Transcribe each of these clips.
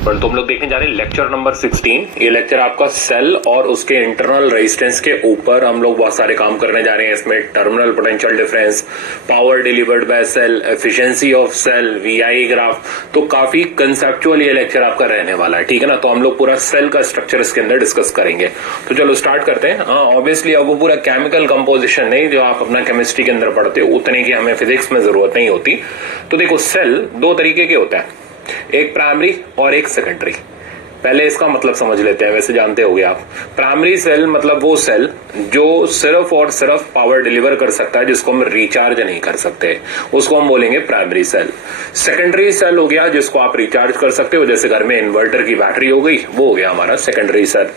पर तुम लोग देखने जा रहे हैं लेक्चर नंबर 16। ये लेक्चर आपका सेल और उसके इंटरनल रेजिस्टेंस के ऊपर हम लोग बहुत सारे काम करने जा रहे हैं। इसमें terminal potential difference, power delivered by cell, efficiency of cell, VI graph, तो काफी कंसेप्चुअल ये लेक्चर आपका रहने वाला है, ठीक है ना। तो हम लोग पूरा सेल का स्ट्रक्चर इसके अंदर डिस्कस करेंगे। तो चलो स्टार्ट करते हैं। ऑब्वियसली अब वो पूरा केमिकल कंपोजिशन नहीं जो आप अपना केमिस्ट्री के अंदर पढ़ते हो उतने की हमें फिजिक्स में जरूरत नहीं होती। तो देखो सेल दो तरीके के होता है, एक प्राइमरी और एक सेकेंडरी। पहले इसका मतलब समझ लेते हैं, वैसे जानते होगे आप। प्राइमरी सेल मतलब वो सेल जो सिर्फ और सिर्फ पावर डिलीवर कर सकता है, जिसको हम रिचार्ज नहीं कर सकते, उसको हम बोलेंगे प्राइमरी सेल। सेकेंडरी सेल हो गया जिसको आप रिचार्ज कर सकते हो, जैसे घर में इन्वर्टर की बैटरी हो गई, वो हो गया हमारा सेकेंडरी सेल।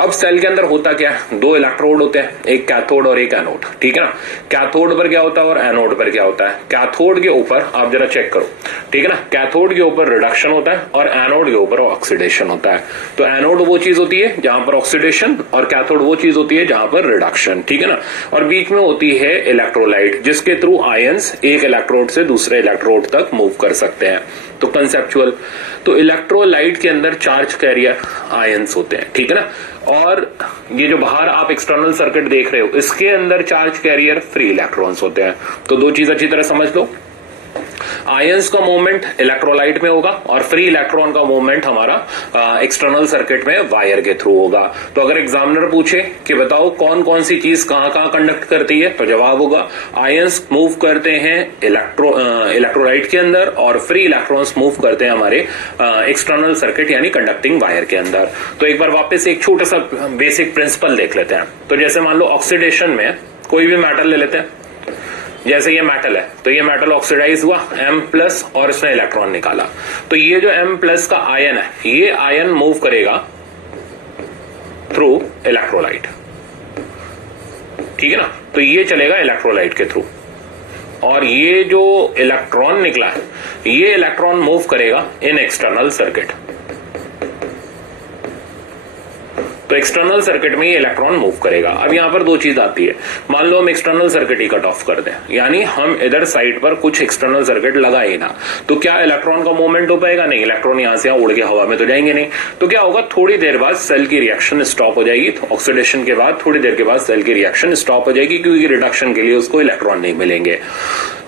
अब सेल के अंदर होता क्या है, दो इलेक्ट्रोड होते हैं, एक कैथोड और एक एनोड, ठीक है ना। कैथोड पर क्या होता है और एनोड पर क्या होता है। कैथोड के ऊपर आप जरा चेक करो, ठीक है ना। कैथोड के ऊपर रिडक्शन होता है और एनोड के ऊपर ऑक्सीडेशन होता है। तो एनोड वो चीज होती है जहां पर ऑक्सीडेशन और कैथोड वो चीज होती है जहां पर रिडक्शन, ठीक है ना। और बीच में होती है इलेक्ट्रोलाइट, जिसके थ्रू आयंस एक इलेक्ट्रोड से दूसरे इलेक्ट्रोड तक मूव कर सकते हैं। तो कंसेप्चुअल, तो इलेक्ट्रोलाइट के अंदर चार्ज कैरियर आयंस होते हैं, ठीक है ना। और ये जो बाहर आप एक्सटर्नल सर्किट देख रहे हो, इसके अंदर चार्ज कैरियर फ्री इलेक्ट्रॉन्स होते हैं। तो दो चीज अच्छी तरह समझ लो, आयंस का मूवमेंट इलेक्ट्रोलाइट में होगा और फ्री इलेक्ट्रॉन का मूवमेंट हमारा एक्सटर्नल सर्किट में वायर के थ्रू होगा। तो अगर एग्जामिनर पूछे कि बताओ कौन कौन सी चीज कहां कहां कंडक्ट करती है, तो जवाब होगा आयंस मूव करते हैं इलेक्ट्रोलाइट के अंदर और फ्री इलेक्ट्रॉन्स मूव करते हैं हमारे एक्सटर्नल सर्किट यानी कंडक्टिंग वायर के अंदर। तो एक बार वापस एक छोटा सा बेसिक प्रिंसिपल देख लेते हैं। तो जैसे मान लो ऑक्सीडेशन में कोई भी मेटल ले लेते हैं, जैसे ये मेटल है तो ये मेटल ऑक्सीडाइज हुआ M+ और इसने इलेक्ट्रॉन निकाला। तो ये जो M+ का आयन है, ये आयन मूव करेगा थ्रू इलेक्ट्रोलाइट, ठीक है ना। तो ये चलेगा इलेक्ट्रोलाइट के थ्रू और ये जो इलेक्ट्रॉन निकला है ये इलेक्ट्रॉन मूव करेगा इन एक्सटर्नल सर्किट। तो एक्सटर्नल सर्किट में ये इलेक्ट्रॉन मूव करेगा। अब यहां पर दो चीज आती है, मान लो हम एक्सटर्नल सर्किट ही कट ऑफ कर दें, यानी हम इधर साइड पर कुछ एक्सटर्नल सर्किट लगाए ना, तो क्या इलेक्ट्रॉन का मूवमेंट हो पाएगा? नहीं, इलेक्ट्रॉन यहां से उड़ के हवा में तो जाएंगे नहीं। तो क्या होगा, थोड़ी देर बाद सेल की रिएक्शन स्टॉप हो जाएगी। तो ऑक्सीडेशन के बाद थोड़ी देर के बाद सेल की रिएक्शन स्टॉप हो जाएगी, क्योंकि रिडक्शन के लिए उसको इलेक्ट्रॉन नहीं मिलेंगे।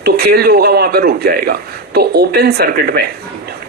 तो खेल जो होगा वहां पर रुक जाएगा। तो ओपन सर्किट में,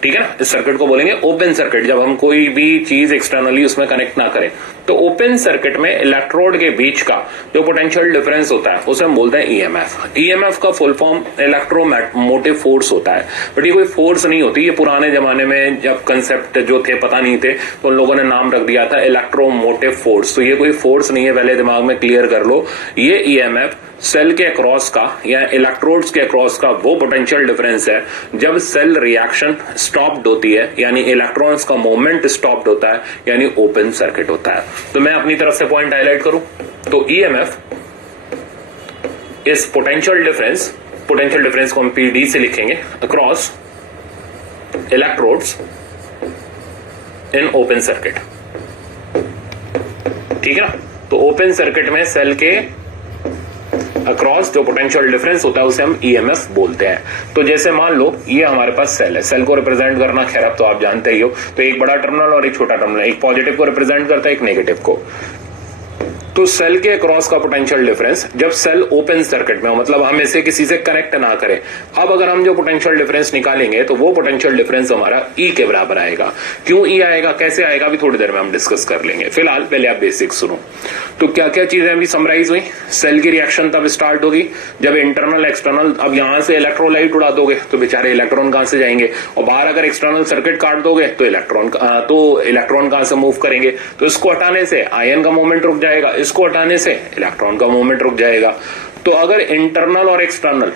ठीक है ना, इस सर्किट को बोलेंगे ओपन सर्किट, जब हम कोई भी चीज एक्सटर्नली उसमें कनेक्ट ना करें। तो ओपन सर्किट में इलेक्ट्रोड के बीच का जो पोटेंशियल डिफरेंस होता है उसे हम बोलते हैं ईएमएफ। ईएमएफ का फुल फॉर्म इलेक्ट्रोमोटिव फोर्स होता है, बट ये कोई फोर्स नहीं होती। ये पुराने जमाने में जब कंसेप्ट जो थे पता नहीं थे तो उन लोगों ने नाम रख दिया था इलेक्ट्रोमोटिव फोर्स। तो ये कोई फोर्स नहीं है, पहले दिमाग में क्लियर कर लो। ये ईएमएफ सेल के अक्रॉस का या इलेक्ट्रोड्स के अक्रॉस का वो पोटेंशियल डिफरेंस है जब सेल रिएक्शन स्टॉप्ड होती है, यानी इलेक्ट्रॉन्स का मूवमेंट स्टॉप्ड होता है, यानी ओपन सर्किट होता है। तो मैं अपनी तरफ से पॉइंट हाईलाइट करूं तो ईएमएफ इस पोटेंशियल डिफरेंस को हम पीडी से लिखेंगे across electrodes in open circuit, ठीक है ना। तो ओपन सर्किट में सेल के अक्रॉस जो पोटेंशियल डिफरेंस होता है उसे हम ईएमएफ बोलते हैं। तो जैसे मान लो ये हमारे पास सेल है, सेल को रिप्रेजेंट करना खैर अब तो आप जानते ही हो। तो एक बड़ा टर्मिनल और एक छोटा टर्मिनल, एक पॉजिटिव को रिप्रेजेंट करता है, एक नेगेटिव को। तो सेल के अक्रॉस का पोटेंशियल डिफरेंस जब सेल ओपन सर्किट में हो, मतलब हम इसे किसी से कनेक्ट ना करें। अब अगर हम जो पोटेंशियल डिफरेंस निकालेंगे तो वो पोटेंशियल डिफरेंस हमारा ई के बराबर आएगा। क्यों ई आएगा, कैसे आएगा, अभी थोड़ी देर में हम डिस्कस कर लेंगे। फिलहाल पहले आप बेसिक सुनो। तो क्या क्या चीजें अभी समराइज हुई। सेल की रिएक्शन तब स्टार्ट होगी जब इंटरनल एक्सटर्नल, अब यहां से इलेक्ट्रोलाइट उड़ा दोगे तो बेचारे इलेक्ट्रॉन कहां से जाएंगे, और बाहर अगर एक्सटर्नल सर्किट काट दोगे तो इलेक्ट्रॉन कहां से मूव करेंगे। तो इसको हटाने से आयन का मूवमेंट रुक जाएगा, इसको हटाने से इलेक्ट्रॉन का मूवमेंट रुक जाएगा। तो अगर इंटरनल और एक्सटर्नल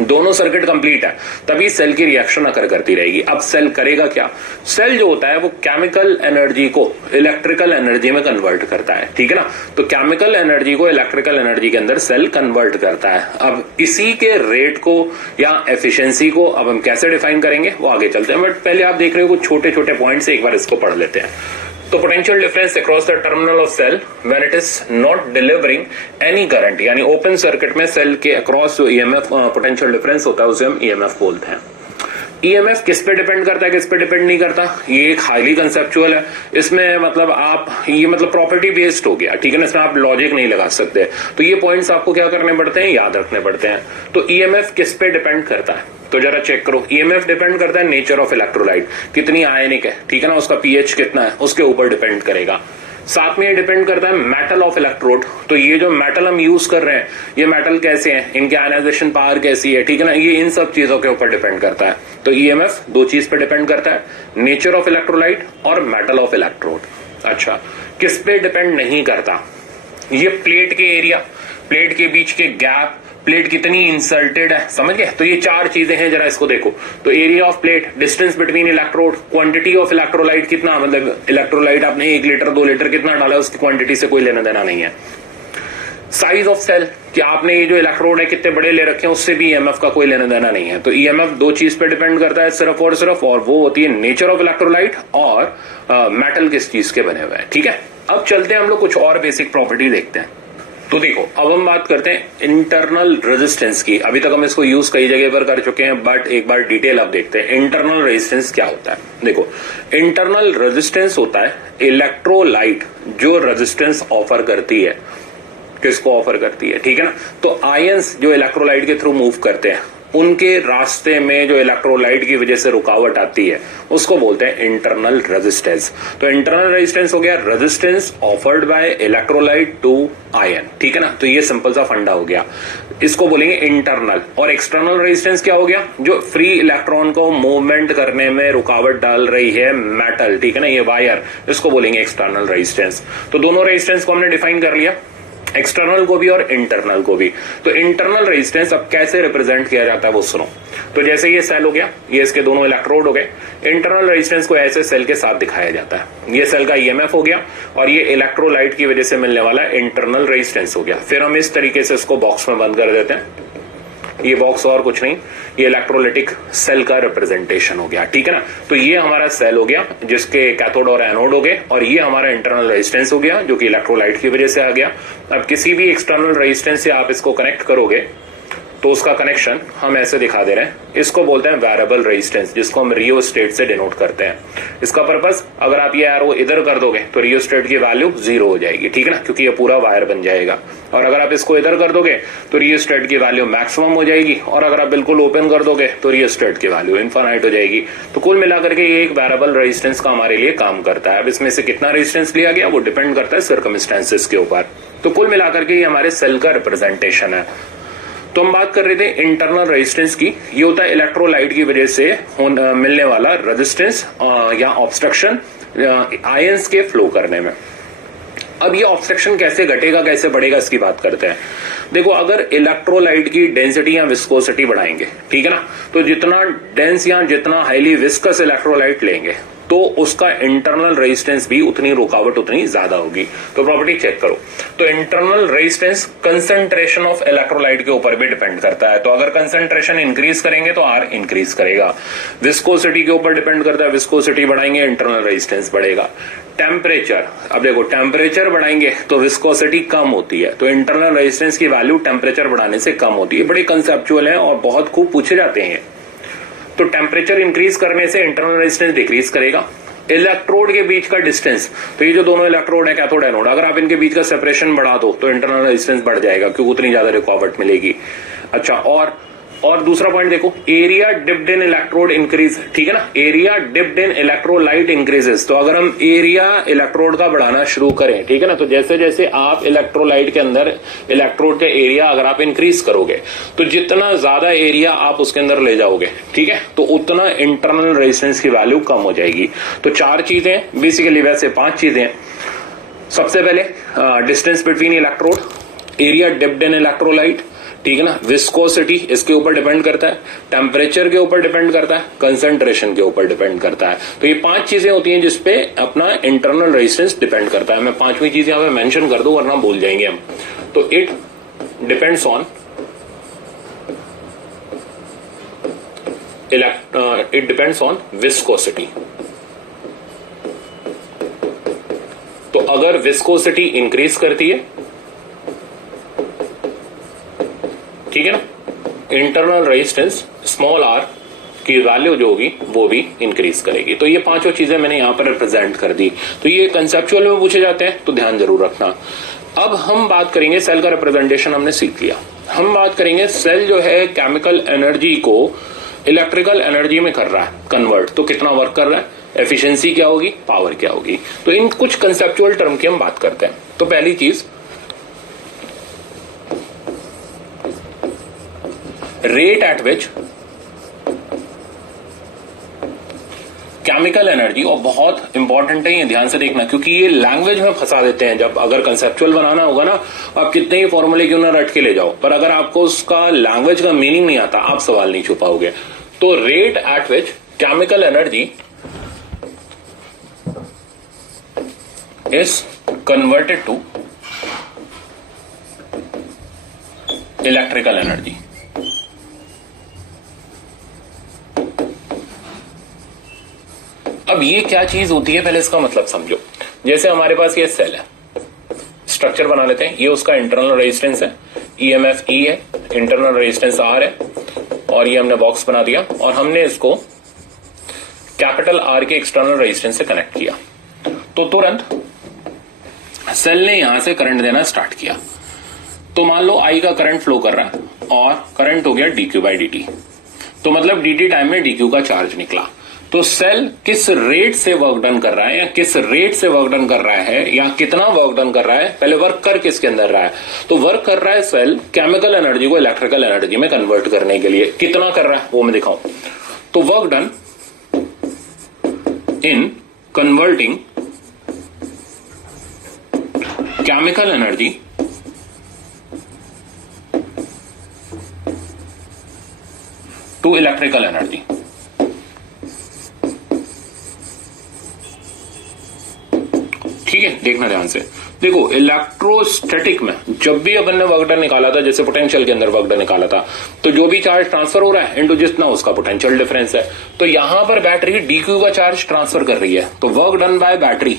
दोनों सर्किट कंप्लीट है तभी सेल की रिएक्शन अकर करती रहेगी। अब सेल करेगा क्या, सेल जो होता है वो केमिकल एनर्जी को इलेक्ट्रिकल एनर्जी में कन्वर्ट करता है, ठीक है ना। तो केमिकल एनर्जी को इलेक्ट्रिकल एनर्जी के अंदर सेल कन्वर्ट करता है। अब इसी के रेट को या एफिशिएंसी को अब हम कैसे डिफाइन करेंगे वो आगे चलते हैं, बट पहले आप देख रहे हो कुछ छोटे छोटे पॉइंट्स, एक बार इसको पढ़ लेते हैं। तो potential difference across the terminal of cell when it is not delivering any current, यानी ओपन सर्किट में सेल के अक्रॉस जो ईएमएफ पोटेंशियल डिफरेंस होता है उसे हम ईएमएफ बोलते हैं। ईएमएफ किस पे डिपेंड करता है, किस पे डिपेंड नहीं करता, ये एक हाईली कंसेप्चुअल है। इसमें मतलब आप ये मतलब प्रॉपर्टी बेस्ड हो गया, ठीक है ना, इसमें आप लॉजिक नहीं लगा सकते। तो ये पॉइंट्स आपको क्या करने पड़ते हैं, याद रखने पड़ते हैं। तो ईएमएफ किस पे डिपेंड करता है, तो जरा चेक करो। ईएमएफ डिपेंड करता है नेचर ऑफ इलेक्ट्रोलाइट, कितनी आयनिक है, ठीक है ना, उसका पीएच कितना है, उसके ऊपर डिपेंड करेगा। साथ में ये डिपेंड करता है मेटल ऑफ इलेक्ट्रोड, तो ये जो मेटल हम यूज कर रहे हैं ये मेटल कैसे हैं, इनके आयनाइजेशन पावर कैसी है, ठीक है ना, ये इन सब चीजों के ऊपर डिपेंड करता है। तो ईएमएफ दो चीज पे डिपेंड करता है, नेचर ऑफ इलेक्ट्रोलाइट और मेटल ऑफ इलेक्ट्रोड। अच्छा, किस पे डिपेंड नहीं करता, ये प्लेट के एरिया, प्लेट के बीच के गैप, प्लेट कितनी इंसर्टेड है, समझ गए। तो ये चार चीजें हैं, जरा इसको देखो। तो area of plate, distance between electrode, quantity of electrolyte, कितना मतलब इलेक्ट्रोलाइट आपने 1 लीटर 2 लीटर कितना डाला, उसकी क्वांटिटी से कोई लेना देना नहीं है। साइज ऑफ सेल, कि आपने ये जो इलेक्ट्रोड है कितने बड़े ले रखे हैं, उससे भी ईएमएफ का कोई लेना देना नहीं है। तो ईएमएफ दो चीज पे डिपेंड करता है सिर्फ और सिर्फ, और वो होती है नेचर ऑफ इलेक्ट्रोलाइट और मेटल किस चीज के बने हुए हैं, ठीक है। अब चलते हैं हम लोग कुछ और बेसिक प्रॉपर्टी देखते हैं। तो देखो, अब हम बात करते हैं इंटरनल रेजिस्टेंस की। अभी तक हम इसको यूज कई जगह पर कर चुके हैं, बट एक बार डिटेल अब देखते हैं इंटरनल रेजिस्टेंस क्या होता है। देखो, इंटरनल रेजिस्टेंस होता है इलेक्ट्रोलाइट जो रेजिस्टेंस ऑफर करती है, किसको ऑफर करती है, ठीक है ना। तो आयंस जो इलेक्ट्रोलाइट के थ्रू मूव करते हैं, उनके रास्ते में जो इलेक्ट्रोलाइट की वजह से रुकावट आती है, उसको बोलते हैं इंटरनल रेजिस्टेंस। तो इंटरनल रेजिस्टेंस हो गया resistance offered by electrolyte to ion, ठीक है ना। तो ये सिंपल सा फंडा हो गया, इसको बोलेंगे इंटरनल। और एक्सटर्नल रेजिस्टेंस क्या हो गया, जो फ्री इलेक्ट्रॉन को मूवमेंट करने में रुकावट डाल रही है मेटल, ठीक है ना, ये वायर, इसको बोलेंगे एक्सटर्नल रेजिस्टेंस। तो दोनों रेजिस्टेंस को हमने डिफाइन कर लिया, एक्सटर्नल को भी और इंटरनल को भी। तो इंटरनल रेजिस्टेंस अब कैसे रिप्रेजेंट किया जाता है वो सुनो। तो जैसे ये सेल हो गया, ये इसके दोनों इलेक्ट्रोड हो गए, इंटरनल रेजिस्टेंस को ऐसे सेल के साथ दिखाया जाता है। ये सेल का ईएमएफ हो गया और ये इलेक्ट्रोलाइट की वजह से मिलने वाला इंटरनल रेजिस्टेंस हो गया। फिर हम इस तरीके से इसको बॉक्स में बंद कर देते हैं। ये बॉक्स और कुछ नहीं, ये इलेक्ट्रोलाइटिक सेल का रिप्रेजेंटेशन हो गया, ठीक है ना। तो ये हमारा सेल हो गया जिसके कैथोड और एनोड हो गए, और ये हमारा इंटरनल रेजिस्टेंस हो गया जो कि इलेक्ट्रोलाइट की वजह से आ गया। अब किसी भी एक्सटर्नल रेजिस्टेंस से आप इसको कनेक्ट करोगे तो उसका कनेक्शन हम ऐसे दिखा दे रहे हैं, इसको बोलते हैं वेरिएबल रेजिस्टेंस, जिसको हम रियोस्टेट से डिनोट करते हैं। इसका पर्पस, अगर आप ये एरो इधर कर दोगे तो रियोस्टेट की वैल्यू 0 हो जाएगी, ठीक है ना, क्योंकि ये पूरा वायर बन जाएगा। और अगर आप इसको इधर कर दोगे तो रियोस्टेट की वैल्यू मैक्सिमम हो जाएगी, और अगर आप बिल्कुल ओपन कर दोगे तो रियोस्टेट की वैल्यू इनफाइनाइट हो जाएगी। तो कुल मिलाकर के ये एक वेरिएबल रेजिस्टेंस का हमारे लिए काम करता है। अब इसमें से कितना रेजिस्टेंस लिया गया वो डिपेंड करता है सर्कमस्टेंसेस के ऊपर। तो कुल मिलाकर के ये हमारे सेल का रिप्रेजेंटेशन है। तो हम बात कर रहे थे इंटरनल रेजिस्टेंस की, ये होता है इलेक्ट्रोलाइट की वजह से मिलने वाला रेजिस्टेंस या ऑब्स्ट्रक्शन आयंस के फ्लो करने में। अब ये ऑब्स्ट्रक्शन कैसे घटेगा, कैसे बढ़ेगा, इसकी बात करते हैं। देखो, अगर इलेक्ट्रोलाइट की डेंसिटी या विस्कोसिटी बढ़ाएंगे, ठीक है ना, तो जितना डेंस या जितना हाईली विस्कस इलेक्ट्रोलाइट लेंगे तो उसका इंटरनल रेजिस्टेंस भी उतनी रुकावट उतनी ज्यादा होगी। तो प्रॉपर्टी चेक करो। तो internal resistance concentration of electrolyte के ऊपर भी डिपेंड करता है। तो अगर कंसंट्रेशन इंक्रीज करेंगे तो आर इंक्रीज करेगा। विस्कोसिटी के ऊपर डिपेंड करता है, विस्कोसिटी बढ़ाएंगे इंटरनल रेजिस्टेंस बढ़ेगा। टेम्परेचर, अब देखो टेम्परेचर बढ़ाएंगे तो विस्कोसिटी कम होती है, तो इंटरनल रेजिस्टेंस की वैल्यू टेम्परेचर बढ़ाने से कम होती है। बड़े कंसेप्चुअल है और बहुत खूब पूछे जाते हैं। तो टेम्परेचर इंक्रीज करने से इंटरनल रेजिस्टेंस डिक्रीज करेगा। इलेक्ट्रोड के बीच का डिस्टेंस, तो ये जो दोनों इलेक्ट्रोड है कैथोड एनोड, अगर आप इनके बीच का सेपरेशन बढ़ा दो तो इंटरनल रेजिस्टेंस बढ़ जाएगा क्योंकि उतनी ज्यादा रुकावट मिलेगी। अच्छा, और दूसरा पॉइंट देखो, area dipped in electrode increase, ठीक है ना, area dipped in electrolyte increases. तो अगर हम एरिया इलेक्ट्रोड का बढ़ाना शुरू करें, ठीक है ना, तो जैसे जैसे आप इलेक्ट्रोलाइट के अंदर इलेक्ट्रोड का एरिया अगर आप इंक्रीज करोगे तो जितना ज्यादा एरिया आप उसके अंदर ले जाओगे, ठीक है, तो उतना इंटरनल रेजिस्टेंस की वैल्यू कम हो जाएगी। तो 4 चीजें बेसिकली, वैसे 5 चीजें। सबसे पहले distance between electrode, area dipped in electrolyte, ठीक है ना, विस्कोसिटी इसके ऊपर डिपेंड करता है, टेम्परेचर के ऊपर डिपेंड करता है, कंसंट्रेशन के ऊपर डिपेंड करता है। तो ये 5 चीजें होती हैं जिसपे अपना इंटरनल रेजिस्टेंस डिपेंड करता है। मैं 5वीं चीज यहां पे मेंशन कर दूं वरना भूल जाएंगे हम। तो इट डिपेंड्स ऑन विस्कोसिटी। तो अगर विस्कोसिटी इंक्रीज करती है, ठीक है ना, इंटरनल रेजिस्टेंस स्मॉल आर की वैल्यू जो होगी वो भी इंक्रीज करेगी। तो ये पांचों चीजें मैंने यहां पर रिप्रेजेंट कर दी। तो ये कंसेप्चुअल में पूछे जाते हैं, तो ध्यान जरूर रखना। अब हम बात करेंगे, सेल का रिप्रेजेंटेशन हमने सीख लिया, हम बात करेंगे सेल जो है केमिकल एनर्जी को इलेक्ट्रिकल एनर्जी में कर रहा है कन्वर्ट, तो कितना वर्क कर रहा है, एफिशिएंसी क्या होगी, पावर क्या होगी। तो इन कुछ कंसेप्चुअल टर्म की हम बात करते हैं। तो पहली चीज, rate at which chemical energy, और बहुत इंपॉर्टेंट है ये, ध्यान से देखना, क्योंकि ये लैंग्वेज में फंसा देते हैं। जब अगर कंसेप्चुअल बनाना होगा ना, आप कितने ही फॉर्मूले क्यों ना रट के ले जाओ, पर अगर आपको उसका लैंग्वेज का मीनिंग नहीं आता, आप सवाल नहीं छुपाओगे। तो rate at which chemical energy is converted to electrical energy. अब ये क्या चीज होती है, पहले इसका मतलब समझो। जैसे हमारे पास ये सेल है, स्ट्रक्चर बना लेते हैं, ये उसका इंटरनल रेजिस्टेंस है, ईएमएफ ई है, इंटरनल रेजिस्टेंस आर है, और ये हमने बॉक्स बना दिया और हमने इसको कैपिटल आर के एक्सटर्नल रेजिस्टेंस से कनेक्ट किया। तो तुरंत सेल ने यहां से करंट देना स्टार्ट किया। तो मान लो आई का करंट फ्लो कर रहा है और करंट हो गया dq बाई dt। तो मतलब dt टाइम में dq का चार्ज निकला। तो सेल किस रेट से वर्क डन कर रहा है, या किस रेट से वर्क डन कर रहा है, या कितना वर्क डन कर रहा है, पहले वर्क कर किसके अंदर रहा है, तो वर्क कर रहा है सेल केमिकल एनर्जी को इलेक्ट्रिकल एनर्जी में कन्वर्ट करने के लिए। कितना कर रहा है वो मैं दिखाऊं। तो work done in converting chemical energy to electrical energy. ठीक है, देखना ध्यान से। देखो इलेक्ट्रोस्टैटिक में जब भी अपन ने वर्क डन निकाला था, जैसे पोटेंशियल के अंदर वर्क डन निकाला था, तो जो भी चार्ज ट्रांसफर हो रहा है इनटू जितना उसका पोटेंशियल डिफरेंस है। तो यहां पर बैटरी डीक्यू का चार्ज ट्रांसफर कर रही है, तो वर्क डन बाय बैटरी,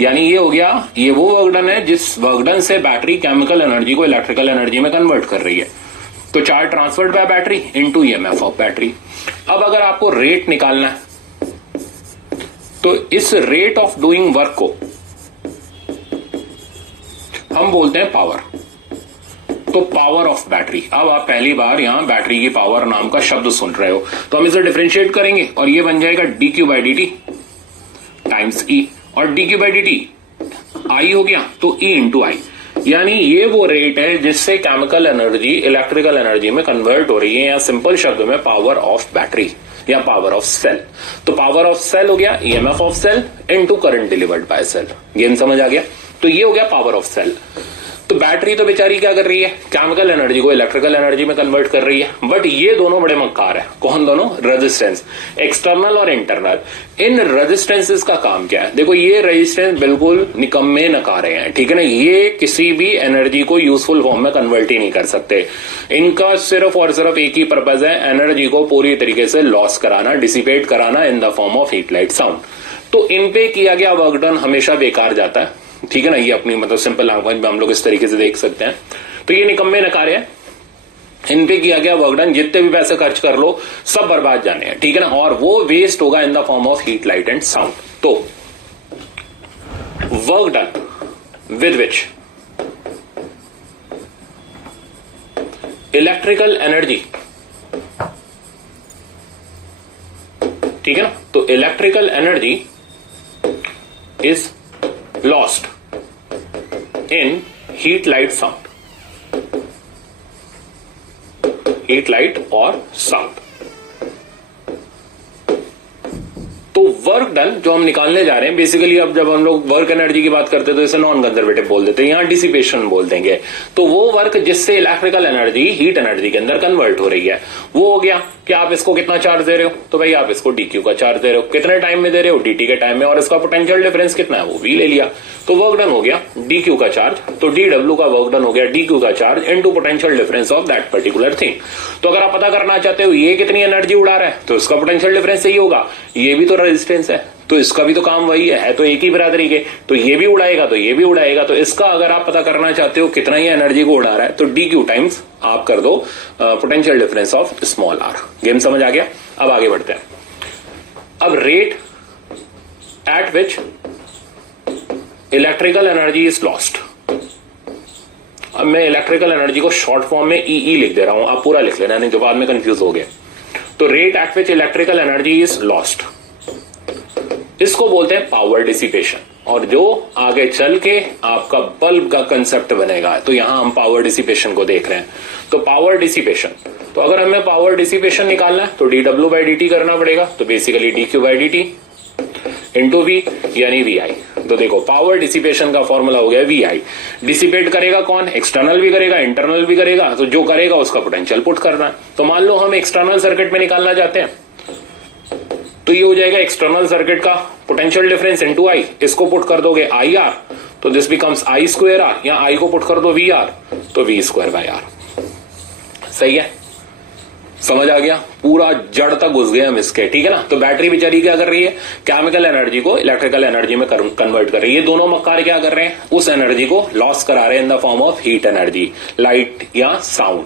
यानी ये हो गया, ये वो वर्क डन है जिस वर्क डन से बैटरी केमिकल एनर्जी को इलेक्ट्रिकल एनर्जी में कन्वर्ट कर रही है। तो charge transferred by battery into EMF of battery. अब अगर आपको रेट निकालना है, तो इस रेट ऑफ डूइंग वर्क को हम बोलते हैं पावर। तो पावर ऑफ बैटरी। अब आप पहली बार यहां बैटरी की पावर नाम का शब्द सुन रहे हो, तो हम इसे डिफरेंशिएट करेंगे और ये बन जाएगा dq by dt times e, और dq बाई dt i हो गया, तो e इंटू आई। यानी ये वो रेट है जिससे केमिकल एनर्जी इलेक्ट्रिकल एनर्जी में कन्वर्ट हो रही है, या सिंपल शब्द में पावर ऑफ बैटरी या पावर ऑफ सेल। तो पावर ऑफ सेल हो गया EMF of cell into current delivered by cell. Game समझ आ गया। तो ये हो गया पावर ऑफ सेल। तो बैटरी तो बेचारी क्या कर रही है, केमिकल एनर्जी को इलेक्ट्रिकल एनर्जी में कन्वर्ट कर रही है। बट ये दोनों बड़े मक्कार है। कौन दोनों, रेजिस्टेंस, एक्सटर्नल और इंटरनल। इन रेजिस्टेंसेस का काम क्या है, देखो ये रेजिस्टेंस बिल्कुल निकम्मे नकारे हैं, ठीक है ना। ये किसी भी एनर्जी को यूजफुल फॉर्म में कन्वर्ट ही नहीं कर सकते। इनका सिर्फ और सिर्फ एक ही पर्पज है, एनर्जी को पूरी तरीके से लॉस कराना, डिसिपेट कराना इन the form of heat light sound. तो इन पे किया गया वर्क डन हमेशा बेकार जाता है, ठीक है ना। ये अपनी मतलब सिंपल लैंग्वेज में हम लोग इस तरीके से देख सकते हैं। तो ये निकम्मे नकारे हैं, इन पे किया गया वर्क डन, जितने भी पैसे खर्च कर लो सब बर्बाद जाने हैं, ठीक है ना। और वो वेस्ट होगा in the form of heat light and sound. तो work done with which electrical energy, ठीक है ना। तो electrical energy is lost in heat light sound, heat light और sound। तो वर्क डन जो हम निकालने जा रहे हैं, बेसिकली अब जब हम लोग वर्क एनर्जी की बात करते हैं तो इसे नॉन कंजर्वेटिव बोल देते हैं, यहां डिसिपेशन बोल देंगे। तो वो वर्क जिससे इलेक्ट्रिकल एनर्जी हीट एनर्जी के अंदर कन्वर्ट हो रही है, वो हो गया कि आप इसको कितना चार्ज दे रहे हो, तो भाई आप इसको dq का चार्ज दे रहे हो, कितने टाइम में दे रहे हो, dt के टाइम में, और इसका पोटेंशियल डिफरेंस कितना है वो भी ले लिया। तो वर्क डन हो गया dq का चार्ज, तो dw का वर्क डन हो गया dq का charge into potential difference of that particular thing. तो अगर आप पता करना चाहते हो ये कितनी एनर्जी उड़ा रहा है, तो इसका पोटेंशियल डिफरेंस यही होगा, ये भी तो रेजिस्टेंस है, तो इसका भी तो काम वही है तो एक ही बिरादरी के, तो ये भी उड़ाएगा तो ये भी उड़ाएगा। तो इसका अगर आप पता करना चाहते हो कितना ही एनर्जी को उड़ा रहा है तो DQ टाइम्स आप कर दो potential difference of small r। Game समझ आ गया? अब आगे बढ़ते हैं। अब rate at which electrical energy is lost. अब मैं इलेक्ट्रिकल एनर्जी को शॉर्ट फॉर्म में EE लिख दे रहा हूं, आप पूरा लिख लेना नहीं तो बाद में कंफ्यूज हो गए। तो rate at which electrical energy is lost, इसको बोलते हैं पावर डिसिपेशन। और जो आगे चल के आपका बल्ब का कंसेप्ट बनेगा, तो यहां हम पावर डिसिपेशन को देख रहे हैं। तो पावर डिसिपेशन, तो अगर हमें पावर डिसिपेशन निकालना है तो dW/dt करना पड़ेगा, तो बेसिकली dQ/dt इंटू V यानी VI। तो देखो पावर डिसिपेशन का फॉर्मूला हो गया VI। डिसिपेट करेगा कौन? एक्सटर्नल भी करेगा इंटरनल भी करेगा, तो जो करेगा उसका पोटेंशियल पुट करना है। तो मान लो हम एक्सटर्नल सर्किट में निकालना चाहते हैं, तो ये हो जाएगा एक्सटर्नल सर्किट का पोटेंशियल डिफरेंस इनटू I। इसको पुट कर दोगे IR, तो दिस बिकम्स I²R, या I को पुट कर दो VR, तो V²/R। सही है, समझ आ गया? पूरा जड़ तक घुस गए हम इसके, ठीक है ना। तो बैटरी बेचारी क्या कर रही है? केमिकल एनर्जी को इलेक्ट्रिकल एनर्जी में कन्वर्ट कर रही है। ये दोनों मक्कार क्या कर रहे हैं? उस एनर्जी को लॉस करा रहे हैं इन the form of heat energy, light या साउंड।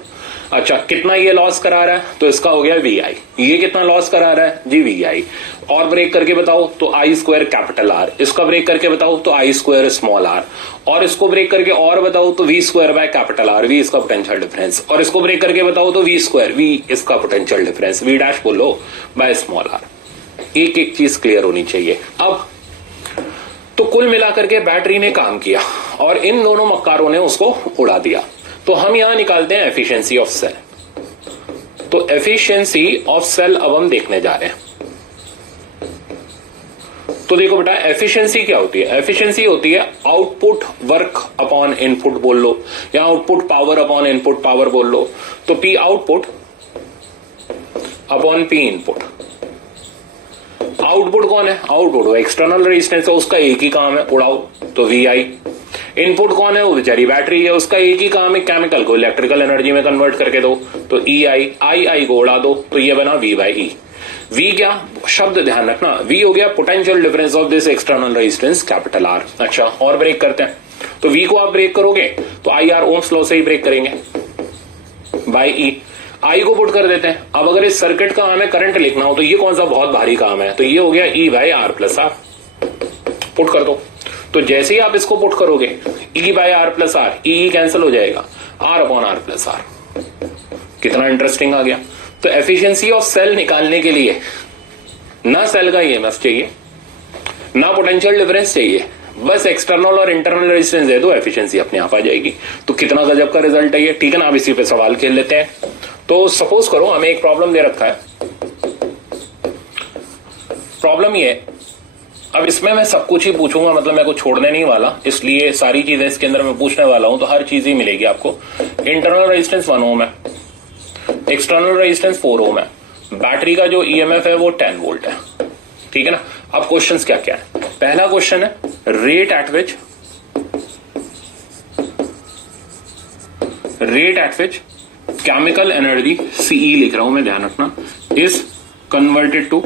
अच्छा, कितना ये लॉस करा रहा है? तो इसका हो गया VI। ये कितना लॉस करा रहा है जी? VI। और ब्रेक करके बताओ तो I²R। इसका ब्रेक करके बताओ तो I²r। और इसको ब्रेक करके और बताओ तो V²/R। V इसका पोटेंशियल डिफरेंस। और इसको ब्रेक करके बताओ तो V² इसका पोटेंशियल डिफरेंस, V' बोलो बाय स्मॉल r। एक एक चीज क्लियर होनी चाहिए। अब तो कुल मिलाकर के बैटरी ने काम किया और इन दोनों मक्कारों ने उसको उड़ा दिया। तो हम यहां निकालते हैं एफिशिएंसी ऑफ सेल। तो एफिशिएंसी ऑफ सेल अब हम देखने जा रहे हैं। तो देखो बेटा, एफिशिएंसी क्या होती है? एफिशिएंसी होती है आउटपुट वर्क अपॉन इनपुट बोल लो, या output power upon input power बोल लो। तो P output upon P input. Output कौन है? आउटपुट वो एक्सटर्नल रेजिस्टेंस है, उसका एक ही काम है उड़ाओ, तो VI। इनपुट कौन है? वो बेचारी बैटरी है, उसका एक ही काम है केमिकल को इलेक्ट्रिकल एनर्जी में कन्वर्ट करके दो, तो EI। I को उड़ा दो, तो ये बना V/E। V क्या शब्द ध्यान रखना, V हो गया potential difference of this external resistance capital R। अच्छा, और ब्रेक करते हैं। तो V को आप ब्रेक करोगे तो IR ओम्स लॉ से ही ब्रेक करेंगे बाय E। I को पुट कर देते हैं। अब अगर इस सर्किट का हमें करंट लिखना हो तो ये कौन सा बहुत भारी काम है, तो ये हो गया E/R+R। पुट कर दो। तो जैसे ही आप इसको पुट करोगे E/R+R, E कैंसिल हो जाएगा, R/R+R। कितना इंटरेस्टिंग आ गया। तो एफिशिएंसी ऑफ सेल निकालने के लिए ना सेल का EMF चाहिए, ना पोटेंशियल डिफरेंस चाहिए, बस एक्सटर्नल और इंटरनल रेजिस्टेंस दे दो, एफिशिएंसी अपने आप आ जाएगी। तो कितना गजब का रिजल्ट है ये, ठीक है ना। अब इसी पे सवाल खेल लेते हैं। तो सपोज करो हमें एक प्रॉब्लम दे रखा है। प्रॉब्लम ये, अब इसमें मैं सब कुछ ही पूछूंगा, मतलब मैं कुछ छोड़ने नहीं वाला, इसलिए सारी चीजें इसके अंदर मैं पूछने वाला हूं, तो हर चीज ही मिलेगी आपको। इंटरनल रेजिस्टेंस 1 ओम है, एक्सटर्नल रेजिस्टेंस 4 ओम है, बैटरी का जो EMF है वो 10 वोल्ट है, ठीक है ना। अब क्वेश्चंस क्या क्या है? पहला क्वेश्चन है rate at which chemical energy CE लिख रहा हूं मैं, ध्यान रखना, is converted to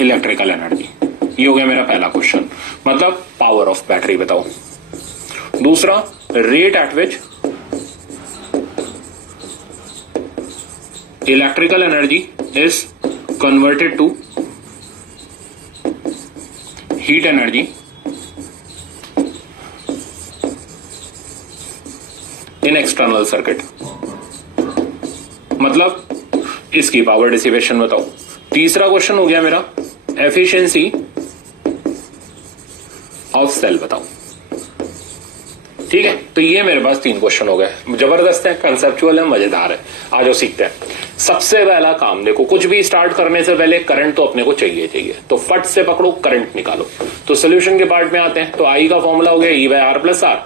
electrical energy. ये हो गया मेरा पहला क्वेश्चन, मतलब पावर ऑफ बैटरी बताओ। दूसरा, rate at which electrical energy is converted to heat energy in external circuit, मतलब इसकी पावर डिसिपेशन बताओ। तीसरा क्वेश्चन हो गया मेरा एफिशिएंसी ऑफ सेल बताओ, ठीक है। तो ये मेरे पास 3 क्वेश्चन हो गए, जबरदस्त है, कंसेप्चुअल है, मजेदार है। आ जाओ सीखते हैं। सबसे पहला काम देखो, कुछ भी स्टार्ट करने से पहले करंट तो अपने को चाहिए, तो फट से पकड़ो, करंट निकालो। तो सोल्यूशन के पार्ट में आते हैं। तो I का फॉर्मूला हो गया E/R+R।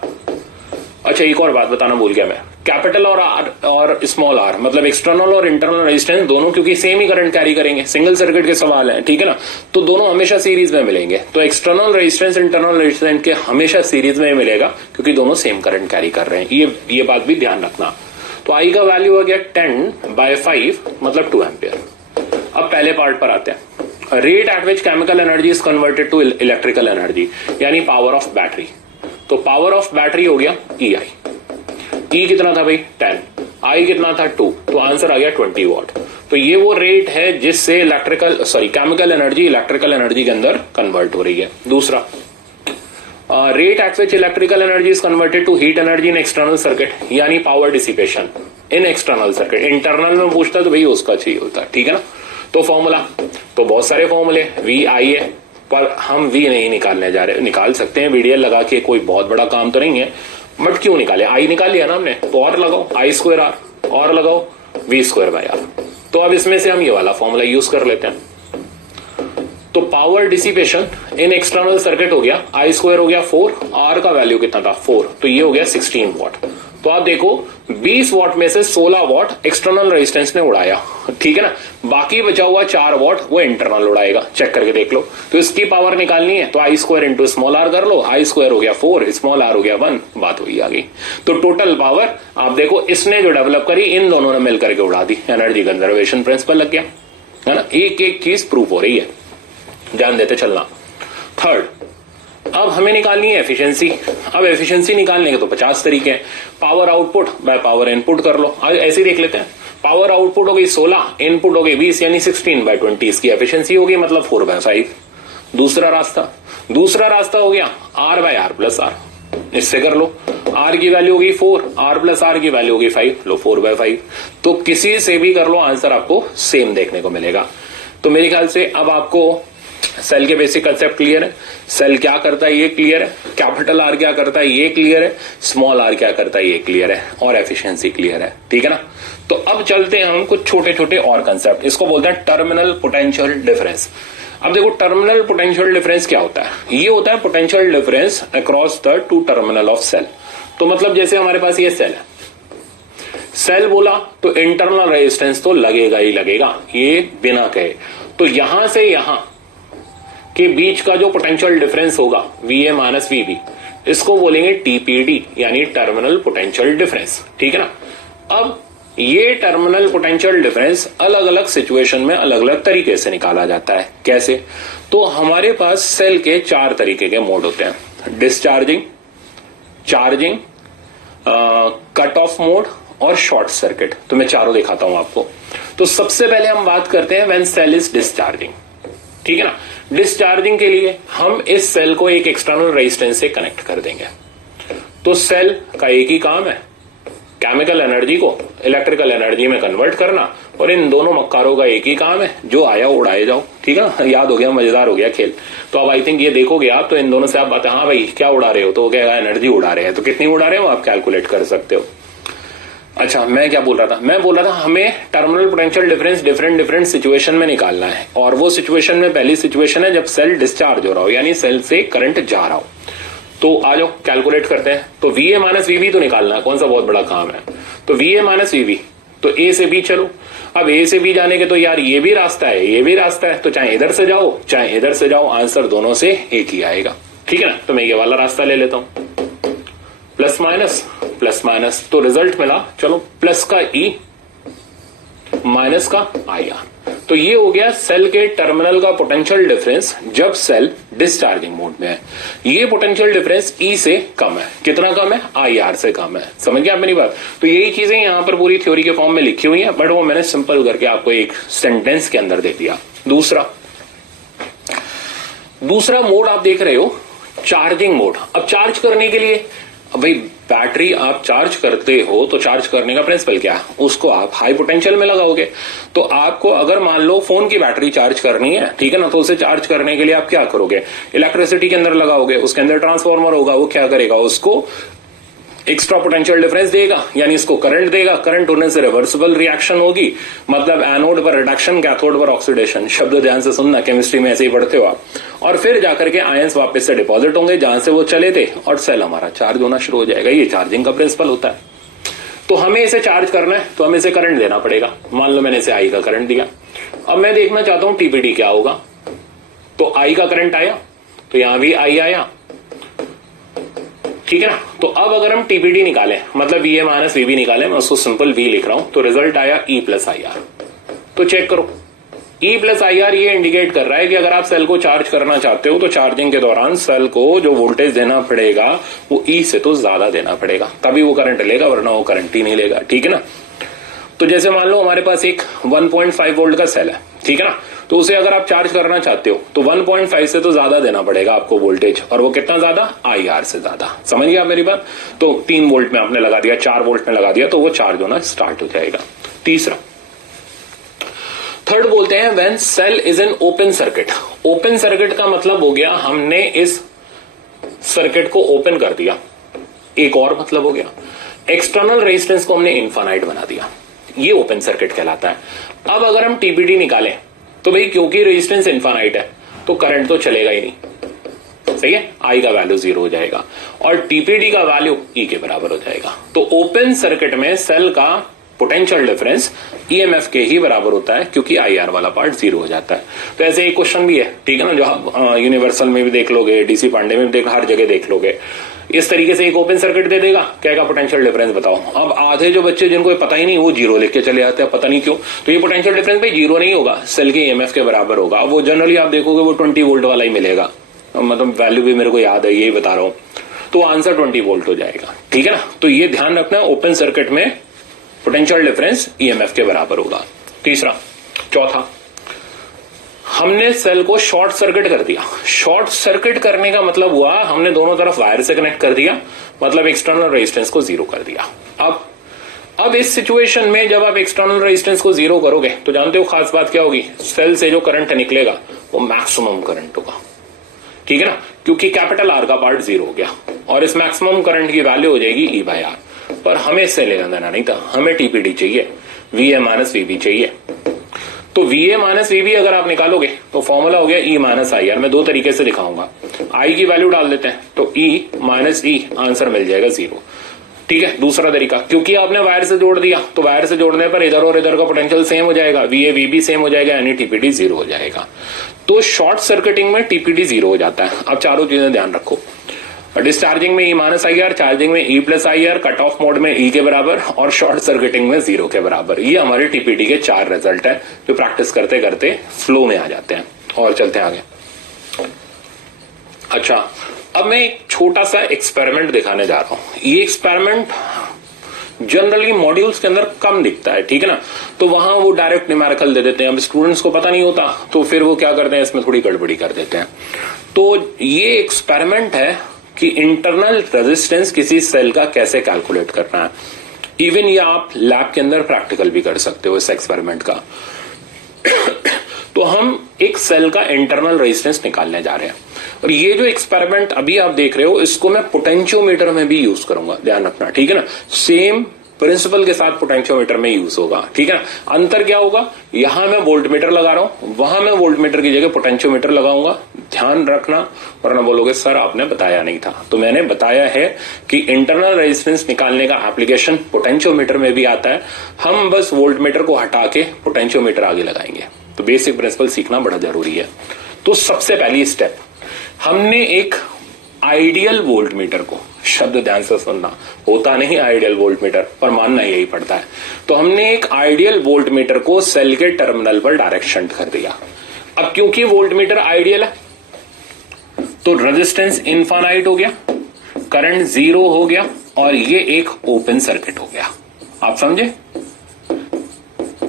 अच्छा, एक और बात बताना भूल गया मैं, कैपिटल और स्मॉल r, मतलब एक्सटर्नल और इंटरनल रेजिस्टेंस दोनों क्योंकि सेम ही करंट कैरी करेंगे, सिंगल सर्किट के सवाल है, ठीक है ना। तो दोनों हमेशा सीरीज में मिलेंगे, तो एक्सटर्नल रेजिस्टेंस इंटरनल रेजिस्टेंस के हमेशा सीरीज में मिलेगा क्योंकि दोनों सेम करंट कैरी कर रहे हैं। ये बात भी ध्यान रखना। तो I का वैल्यू हो गया 10/5, मतलब 2 एम्पियर। अब पहले पार्ट पर आते हैं। Rate at which chemical energy is converted to electrical energy, यानी पावर ऑफ बैटरी। तो पावर ऑफ बैटरी हो गया ई आई। ई कितना था भाई 10, आई कितना था 2, तो आंसर आ गया 20 वॉट। तो ये वो रेट है जिससे केमिकल एनर्जी इलेक्ट्रिकल एनर्जी के अंदर कन्वर्ट हो रही है। दूसरा, rate at which electrical energy is converted to heat energy in external circuit, यानी power dissipation in external circuit. Internal में पूछता तो भाई उसका चाहिए होता, ठीक है ना। तो फॉर्मूला तो बहुत सारे फॉर्मूले, वी आई है, पर हम वी नहीं निकालने जा रहे। निकाल सकते हैं वीडीएल लगा के, कोई बहुत बड़ा काम तो नहीं है, बट क्यों निकाले, आई निकाल लिया ना हमने, तो और लगाओ आई स्क्वायर आर, और लगाओ वी स्क्वायर बाय आर। तो अब इसमें से हम ये वाला फॉर्मूला यूज कर लेते हैं। तो power dissipation in external circuit हो गया, आई स्क्वायर हो गया 4, आर का वैल्यू कितना था 4, तो ये हो गया 16 वॉट। तो आप देखो 20 वॉट में से 16 वॉट एक्सटर्नल रेजिस्टेंस ने उड़ाया, ठीक है ना। बाकी बचा हुआ 4 वॉट वो इंटरनल उड़ाएगा, चेक करके देख लो। तो इसकी पावर निकालनी है तो आई स्क्वायर इंटू स्मॉल आर कर लो, आई स्क्वायर हो गया 4, स्मॉल आर हो गया 1, बात वही आ गई। तो टोटल पावर आप देखो इसने जो डेवलप करी, इन दोनों ने मिलकर के उड़ा दी। एनर्जी कंजर्वेशन प्रिंसिपल लग गया, है ना। एक एक चीज प्रूफ हो रही है, ध्यान देते चलना। थर्ड, अब हमें निकालनी है एफिशिएंसी। अब एफिशिएंसी निकालने के तो 50 तरीके हैं। Power output by power input कर लो, ऐसे ही देख लेते हैं। पावर आउटपुट हो गई 16, इनपुट हो गई 20, यानी 16/20 इसकी एफिशिएंसी होगी, मतलब 4/5। दूसरा रास्ता हो गया R/R+R, इससे कर लो। R की वैल्यू होगी 4, R+R की वैल्यू होगी 5, लो 4/5। तो किसी से भी कर लो, आंसर आपको सेम देखने को मिलेगा। तो मेरे ख्याल से अब आपको सेल के बेसिक कंसेप्ट क्लियर है। सेल क्या करता है ये क्लियर है, कैपिटल आर क्या करता है ये क्लियर है, स्मॉल आर क्या करता है ये क्लियर है, और एफिशिएंसी क्लियर है, ठीक है ना। तो अब चलते हैं हम कुछ छोटे छोटे और कंसेप्ट, इसको बोलते हैं टर्मिनल पोटेंशियल डिफरेंस। अब देखो टर्मिनल पोटेंशियल डिफरेंस क्या होता है, ये होता है potential difference across the 2 terminal of cell. तो मतलब जैसे हमारे पास ये सेल है, सेल बोला तो इंटरनल रेजिस्टेंस तो लगेगा ही लगेगा, ये बिना कहे। तो यहां से यहां के बीच का जो पोटेंशियल डिफरेंस होगा VA माइनस VB, इसको बोलेंगे TPD, यानी टर्मिनल पोटेंशियल डिफरेंस, ठीक है ना। अब ये टर्मिनल पोटेंशियल डिफरेंस अलग अलग सिचुएशन में अलग अलग तरीके से निकाला जाता है। कैसे, तो हमारे पास सेल के 4 तरीके के मोड होते हैं, discharging, charging, cut off mode और शॉर्ट सर्किट। तो मैं चारों दिखाता हूं आपको। तो सबसे पहले हम बात करते हैं व्हेन सेल इज डिस्चार्जिंग, ठीक है ना। डिस्चार्जिंग के लिए हम इस सेल को एक एक्सटर्नल रेजिस्टेंस से कनेक्ट कर देंगे। तो सेल का एक ही काम है, केमिकल एनर्जी को इलेक्ट्रिकल एनर्जी में कन्वर्ट करना, और इन दोनों मक्कारों का एक ही काम है, जो आया उड़ाए जाओ, ठीक है ना। याद हो गया, मजेदार हो गया खेल। तो अब आई थिंक ये देखोगे आप, तो इन दोनों से आप बातें, हाँ भाई क्या उड़ा रहे हो, तो वो कहेगा एनर्जी उड़ा रहे हैं। तो कितनी उड़ा रहे हो आप कैलकुलेट कर सकते हो। अच्छा, मैं क्या बोल रहा था, मैं बोल रहा था हमें terminal potential difference different situation में निकालना है, और वो सिचुएशन में पहली सिचुएशन है जब सेल डिस्चार्ज हो रहा हो, यानी सेल से करंट जा रहा हो। तो आ जाओ कैलकुलेट करते हैं। तो VA माइनस VB तो निकालना है, कौन सा बहुत बड़ा काम है। तो VA माइनस VB, तो A से B चलो। अब A से B जाने के तो यार ये भी रास्ता है, ये भी रास्ता है, तो चाहे इधर से जाओ चाहे इधर से जाओ, आंसर दोनों से एक ही आएगा, ठीक है ना। तो मैं ये वाला रास्ता ले लेता हूं, प्लस माइनस, तो रिजल्ट मिला, चलो प्लस का E माइनस का IR। तो ये हो गया सेल के टर्मिनल का पोटेंशियल डिफरेंस जब सेल डिस्चार्जिंग मोड में है। ये पोटेंशियल डिफरेंस E से कम है, कितना कम है, IR से कम है। समझ गए आप मेरी बात। तो यही चीजें यहां पर पूरी थ्योरी के फॉर्म में लिखी हुई है, बट वो मैंने सिंपल करके आपको एक सेंटेंस के अंदर दे दिया। दूसरा मोड आप देख रहे हो, चार्जिंग मोड। अब चार्ज करने के लिए, अब भाई बैटरी आप चार्ज करते हो तो चार्ज करने का प्रिंसिपल क्या है, उसको आप हाई पोटेंशियल में लगाओगे। तो आपको अगर मान लो फोन की बैटरी चार्ज करनी है, ठीक है ना, तो उसे चार्ज करने के लिए आप क्या करोगे, इलेक्ट्रिसिटी के अंदर लगाओगे, उसके अंदर ट्रांसफार्मर होगा, वो क्या करेगा, उसको एक्स्ट्रा पोटेंशियल डिफरेंस देगा, यानी इसको करंट देगा। करंट होने से रिवर्सिबल रिएक्शन होगी, मतलब एनोड पर रिडक्शन, कैथोड पर ऑक्सीडेशन। शब्द ध्यान से सुनना, केमिस्ट्री में ऐसे ही पढ़ते हो आप। और फिर जाकर के आयंस वापस से डिपॉजिट होंगे जहां से वो चले थे, और सेल हमारा चार्ज होना शुरू हो जाएगा। ये चार्जिंग का प्रिंसिपल होता है। तो हमें इसे चार्ज करना है तो हमें इसे करंट देना पड़ेगा। मान लो मैंने इसे I का करंट दिया। अब मैं देखना चाहता हूं TPD क्या होगा। तो I का करंट आया, तो यहां भी I आया, ठीक है ना। तो अब अगर हम TPD निकालें, मतलब VA माइनस VB निकालें, मैं उसको सिंपल V लिख रहा हूं, तो रिजल्ट आया E प्लस IR। तो चेक करो, ई प्लस आई आर ये इंडिकेट कर रहा है कि अगर आप सेल को चार्ज करना चाहते हो तो चार्जिंग के दौरान सेल को जो वोल्टेज देना पड़ेगा वो ई से तो ज्यादा देना पड़ेगा, तभी वो करंट लेगा, वरना वो करंट ही नहीं लेगा। ठीक है ना। तो जैसे मान लो हमारे पास एक 1.5 वोल्ट का सेल है, ठीक है ना, तो उसे अगर आप चार्ज करना चाहते हो तो 1.5 से तो ज्यादा देना पड़ेगा आपको वोल्टेज, और वो कितना ज्यादा, आई आर से ज्यादा। समझ गया आप मेरी बात। तो 3 वोल्ट में आपने लगा दिया, 4 वोल्ट में लगा दिया तो वो चार्ज होना स्टार्ट हो जाएगा। तीसरा, थर्ड बोलते हैं when cell is an open circuit. Open circuit का मतलब हो गया हमने इस सर्किट को ओपन कर दिया। एक और मतलब हो गया एक्सटर्नल रेजिस्टेंस को हमने इनफाइनाइट बना दिया, ये ओपन सर्किट कहलाता है। अब अगर हम टीपीडी निकालें तो भाई क्योंकि रेजिस्टेंस इनफाइनाइट है तो करंट तो चलेगा ही नहीं, सही है, आई का वैल्यू 0 हो जाएगा और टीपीडी का वैल्यू ई के बराबर हो जाएगा। तो ओपन सर्किट में सेल का पोटेंशियल डिफरेंस ईएमएफ के ही बराबर होता है क्योंकि आईआर वाला पार्ट 0 हो जाता है। तो ऐसे एक क्वेश्चन भी है, ठीक है ना, जो आप यूनिवर्सल में भी देख लोगे, डीसी पांडे में भी हर जगह देख लोगे। इस तरीके से एक ओपन सर्किट दे देगा, क्या का पोटेंशियल डिफरेंस बताओ। अब आधे जो बच्चे जिनको पता ही नहीं वो 0 लेके चले आते हैं, पता नहीं क्यों। तो ये पोटेंशियल डिफरेंस भाई 0 नहीं होगा, सेल के ईएमएफ के बराबर होगा। वो जनरली आप देखोगे वो 20 वोल्ट वाला ही मिलेगा, मतलब वैल्यू भी मेरे को याद है, यही बता रहा हूं। तो आंसर 20 वोल्ट हो जाएगा। ठीक है ना। तो ये ध्यान रखना, ओपन सर्किट में पोटेंशियल डिफरेंस ईएमएफ के बराबर होगा। तीसरा, चौथा, हमने सेल को शॉर्ट सर्किट कर दिया। शॉर्ट सर्किट करने का मतलब हुआ हमने दोनों तरफ वायर से कनेक्ट कर दिया, मतलब एक्सटर्नल रेजिस्टेंस को 0 कर दिया। अब इस सिचुएशन में जब आप एक्सटर्नल रेजिस्टेंस को 0 करोगे तो जानते हो खास बात क्या होगी, सेल से जो करंट निकलेगा वो मैक्सिमम करंट होगा। ठीक है ना, क्योंकि कैपिटल आर का पार्ट 0 हो गया और इस मैक्सिमम करंट की वैल्यू हो जाएगी ई बाय आर। पर हमें इससे लेना देना नहीं था, हमें टीपीडी चाहिए, वीए माइनस वीबी चाहिए। तो वीए माइनस वीबी अगर आप निकालोगे तो फॉर्मूला हो गया ई माइनस आई आर। मैं दो तरीके से दिखाऊंगा, आई की वैल्यू डाल देते हैं तो ई माइनस ई, आंसर मिल जाएगा 0। ठीक है। दूसरा तरीका, क्योंकि आपने वायर से जोड़ दिया तो वायर से जोड़ने पर इधर और इधर का पोटेंशियल सेम हो जाएगा, वीए वीबी सेम हो जाएगा, यानी टीपीडी 0 हो जाएगा। तो शॉर्ट सर्किटिंग में टीपीडी 0 हो जाता है। अब चारों चीजें ध्यान रखो, डिस्चार्जिंग में E minus I R, charging में E plus I R, cut off mode में ई के बराबर और शॉर्ट सर्किटिंग में 0 के बराबर। ये हमारे टीपीडी के 4 रिजल्ट है जो प्रैक्टिस करते करते फ्लो में आ जाते हैं। और चलते हैं आगे। अच्छा, अब मैं एक छोटा सा एक्सपेरिमेंट दिखाने जा रहा हूं। ये एक्सपेरिमेंट जनरली मॉड्यूल्स के अंदर कम दिखता है, ठीक है ना, तो वहां वो डायरेक्ट न्यूमेरिकल दे देते हैं। अब स्टूडेंट्स को पता नहीं होता तो फिर वो क्या करते हैं, इसमें थोड़ी गड़बड़ी कर देते हैं। तो ये एक्सपेरिमेंट है कि इंटरनल रेजिस्टेंस किसी सेल का कैसे कैलकुलेट करना है। इवन ये आप लैब के अंदर प्रैक्टिकल भी कर सकते हो इस एक्सपेरिमेंट का। तो हम एक सेल का इंटरनल रेजिस्टेंस निकालने जा रहे हैं और ये जो एक्सपेरिमेंट अभी आप देख रहे हो इसको मैं पोटेंशियोमीटर में भी यूज करूंगा, ध्यान रखना। ठीक है ना, सेम प्रिंसिपल के साथ पोटेंशियोमीटर में यूज होगा। ठीक है ना। अंतर क्या होगा, यहां मैं वोल्टमीटर लगा रहा हूं, वहां मैं वोल्टमीटर की जगह पोटेंशियोमीटर लगाऊंगा। ध्यान रखना, वरना बोलोगे सर आपने बताया नहीं था। तो मैंने बताया है कि इंटरनल रेजिस्टेंस निकालने का एप्लीकेशन पोटेंशियोमीटर में भी आता है। हम बस वोल्टमीटर को हटा के पोटेंशियोमीटर आगे लगाएंगे। तो बेसिक प्रिंसिपल सीखना बड़ा जरूरी है। तो सबसे पहली स्टेप, हमने एक आइडियल वोल्टमीटर को, शब्द ध्यान से सुनना, होता नहीं आइडियल वोल्टमीटर पर मानना यही पड़ता है। तो हमने एक आइडियल वोल्टमीटर को सेल के टर्मिनल पर डायरेक्शन कर दिया। अब क्योंकि वोल्टमीटर आइडियल है तो रेजिस्टेंस इनफाइनाइट हो गया, करंट 0 हो गया और ये एक ओपन सर्किट हो गया। आप समझे।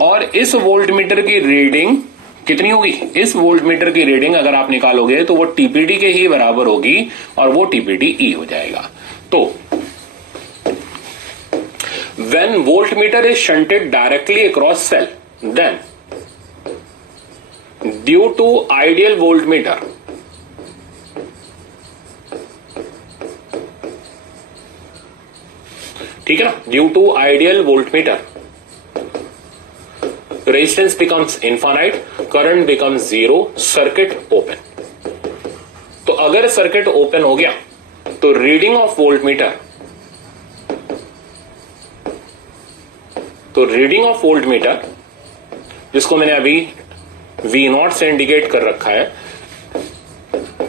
और इस वोल्टमीटर की रीडिंग कितनी होगी, इस वोल्टमीटर की रीडिंग अगर आप निकालोगे तो वो टीपीडी के ही बराबर होगी और वो टीपीडी ई हो जाएगा। तो when voltmeter is shunted directly across cell, then due to ideal voltmeter ठीक है ना, due to ideal voltmeter resistance becomes infinite, current becomes 0, circuit open। तो अगर सर्किट ओपन हो गया तो रीडिंग ऑफ वोल्टमीटर, जिसको मैंने अभी V0 से इंडिकेट कर रखा है,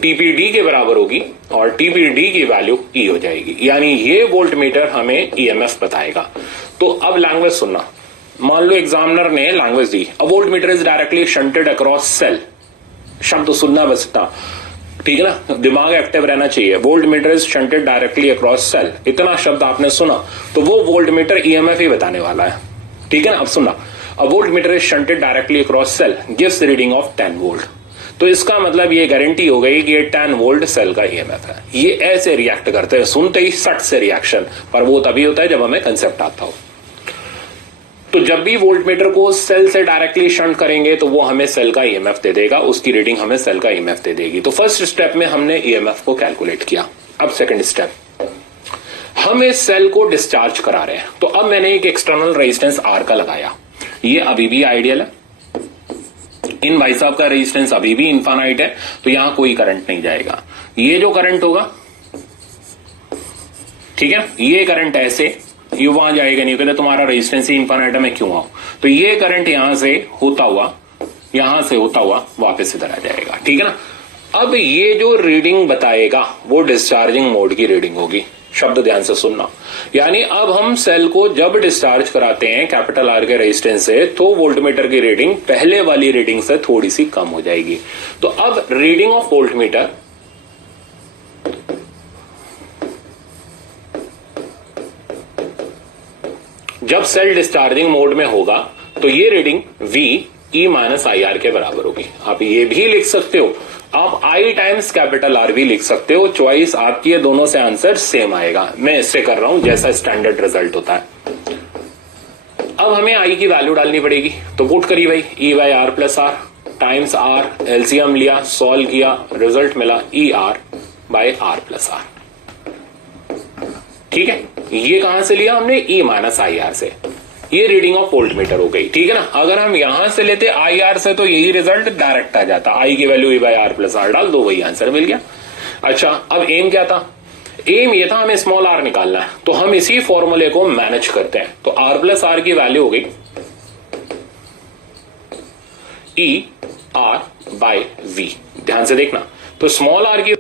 टीपीडी के बराबर होगी और टीपीडी की वैल्यू ई हो जाएगी, यानी ये वोल्टमीटर हमें ईएमएफ बताएगा। तो अब लैंग्वेज सुनना, मान लो एग्जामिनर ने लैंग्वेज दी, a voltmeter is directly shunted across cell, शब्द तो सुनना बस इतना, ठीक है ना, दिमाग एक्टिव रहना चाहिए। Voltmeter is shunted directly across cell, इतना शब्द आपने सुना तो वो वोल्ट मीटर ईएमएफ ही बताने वाला है, ठीक है ना। अब सुनना, a voltmeter is shunted directly across cell gives reading of 10 volt. तो इसका मतलब ये गारंटी हो गई कि ये 10 वोल्ट सेल का ईएमएफ है। ये ऐसे रिएक्ट करते हैं, सुनते ही सट से रिएक्शन, पर वो तभी होता है जब हमें कंसेप्ट आता हो। तो जब भी वोल्ट मीटर को सेल से डायरेक्टली शंट करेंगे तो वो हमें सेल का ईएमएफ दे देगा, उसकी रीडिंग हमें सेल का ईएमएफ दे देगी। तो फर्स्ट स्टेप में हमने ईएमएफ को कैलकुलेट किया। अब सेकंड स्टेप, हम इस सेल को डिस्चार्ज करा रहे हैं। तो अब मैंने एक एक्सटर्नल रेजिस्टेंस आर का लगाया, ये अभी भी आइडियल है, इन भाई साहब का रेजिस्टेंस अभी भी इनफाइनाइट है, तो यहां कोई करंट नहीं जाएगा। ये जो करंट होगा, ठीक है, ये करंट ऐसे, ये वहां जाएगा नहीं, कहते तुम्हारा रेजिस्टेंस ही इनफाइनाइट है, मैं क्यों आऊं। तो ये करंट यहां से होता हुआ वापस इधर आ जाएगा, ठीक है ना। अब ये जो रीडिंग बताएगा वो डिस्चार्जिंग मोड की रीडिंग होगी, शब्द ध्यान से सुनना। यानी अब हम सेल को जब डिस्चार्ज कराते हैं कैपिटल आर के रेजिस्टेंस से, तो वोल्टमीटर की रीडिंग पहले वाली रीडिंग से थोड़ी सी कम हो जाएगी। तो अब रीडिंग ऑफ वोल्टमीटर जब सेल डिस्चार्जिंग मोड में होगा तो ये reading V E minus I R के बराबर होगी। आप ये भी लिख सकते हो, आप I टाइम्स कैपिटल आर भी लिख सकते हो, चॉइस आपकी है, दोनों से आंसर सेम आएगा। मैं इससे कर रहा हूं जैसा स्टैंडर्ड रिजल्ट होता है। अब हमें I की वैल्यू डालनी पड़ेगी, तो पुट करिए भाई E by R plus R times R, LCM लिया, सॉल्व किया, रिजल्ट मिला E R by R plus R. ठीक है, ये कहां से लिया हमने, E माइनस आई आर से। ये रीडिंग ऑफ वोल्टमीटर हो गई, ठीक है ना। अगर हम यहां से लेते आई आर से तो यही रिजल्ट डायरेक्ट आ जाता, आई की value E by R plus R डाल दो, वही आंसर मिल गया। अच्छा, अब एम क्या था, एम ये था हमें स्मॉल आर निकालना है, तो हम इसी फॉर्मूले को मैनेज करते हैं। तो आर प्लस आर की वैल्यू हो गई E आर बाय V, ध्यान से देखना। तो स्मॉल आर की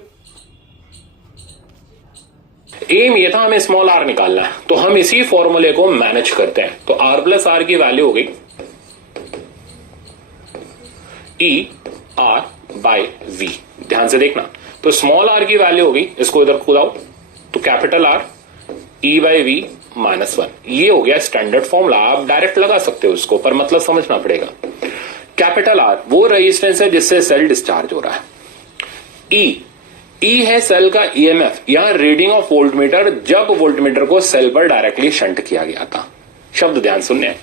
एम ये था हमें स्मॉल आर निकालना है, तो हम इसी फॉर्मूले को मैनेज करते हैं। तो आर प्लस आर की वैल्यू हो गई E आर बाय V, ध्यान से देखना। तो स्मॉल आर की वैल्यू होगी, इसको इधर खुदाओ, तो capital R E by V minus 1। ये हो गया स्टैंडर्ड फॉर्मूला, आप डायरेक्ट लगा सकते हो इसको, पर मतलब समझना पड़ेगा। कैपिटल आर वो रेजिस्टेंस है जिससे सेल डिस्चार्ज हो रहा है। E है सेल का ईएमएफ, यहां रीडिंग ऑफ वोल्टमीटर जब वोल्टमीटर को सेल पर डायरेक्टली शंट किया गया था। शब्द ध्यान सुनने।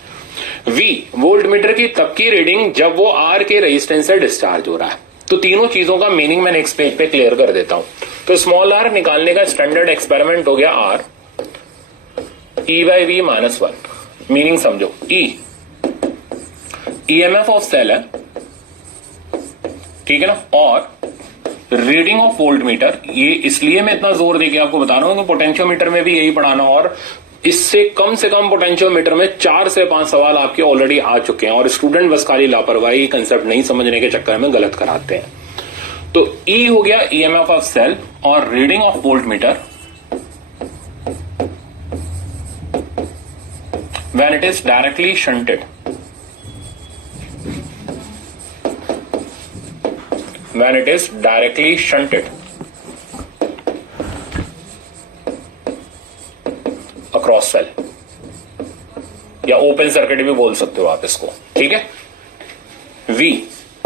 V वोल्टमीटर की तब की रीडिंग जब वो R के रेजिस्टेंस से डिस्चार्ज हो रहा है। तो तीनों चीजों का मीनिंग मैं नेक्स्ट पेज पे क्लियर कर देता हूं। तो स्मॉल r निकालने का स्टैंडर्ड एक्सपेरिमेंट हो गया R E by V minus 1। Meaning समझो, E ईएमएफ ऑफ सेल है, ठीक है ना, और रीडिंग ऑफ वोल्टमीटर, ये इसलिए मैं इतना जोर देके आपको बता रहा हूं कि पोटेंशियोमीटर में भी यही पढ़ाना, और इससे कम पोटेंशियोमीटर में 4 से 5 सवाल आपके ऑलरेडी आ चुके हैं, और स्टूडेंट बस खाली लापरवाही कंसेप्ट नहीं समझने के चक्कर में गलत कराते हैं। तो E हो गया ईएमएफ ऑफ सेल, और reading of voltmeter when it is directly shunted, when it is directly shunted across cell, या ओपन सर्किट भी बोल सकते हो आप इसको, ठीक है। V,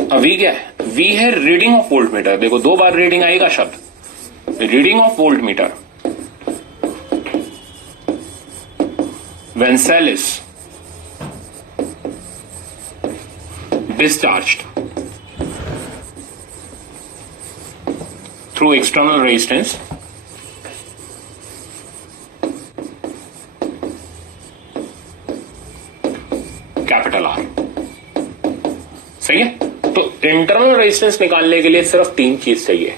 अब V क्या है, V है रीडिंग ऑफ वोल्टमीटर। देखो 2 बार रीडिंग आएगा शब्द, reading of voltmeter when cell is discharged through external resistance capital R। सही है। तो इंटरनल रेजिस्टेंस निकालने के लिए सिर्फ 3 चीज चाहिए,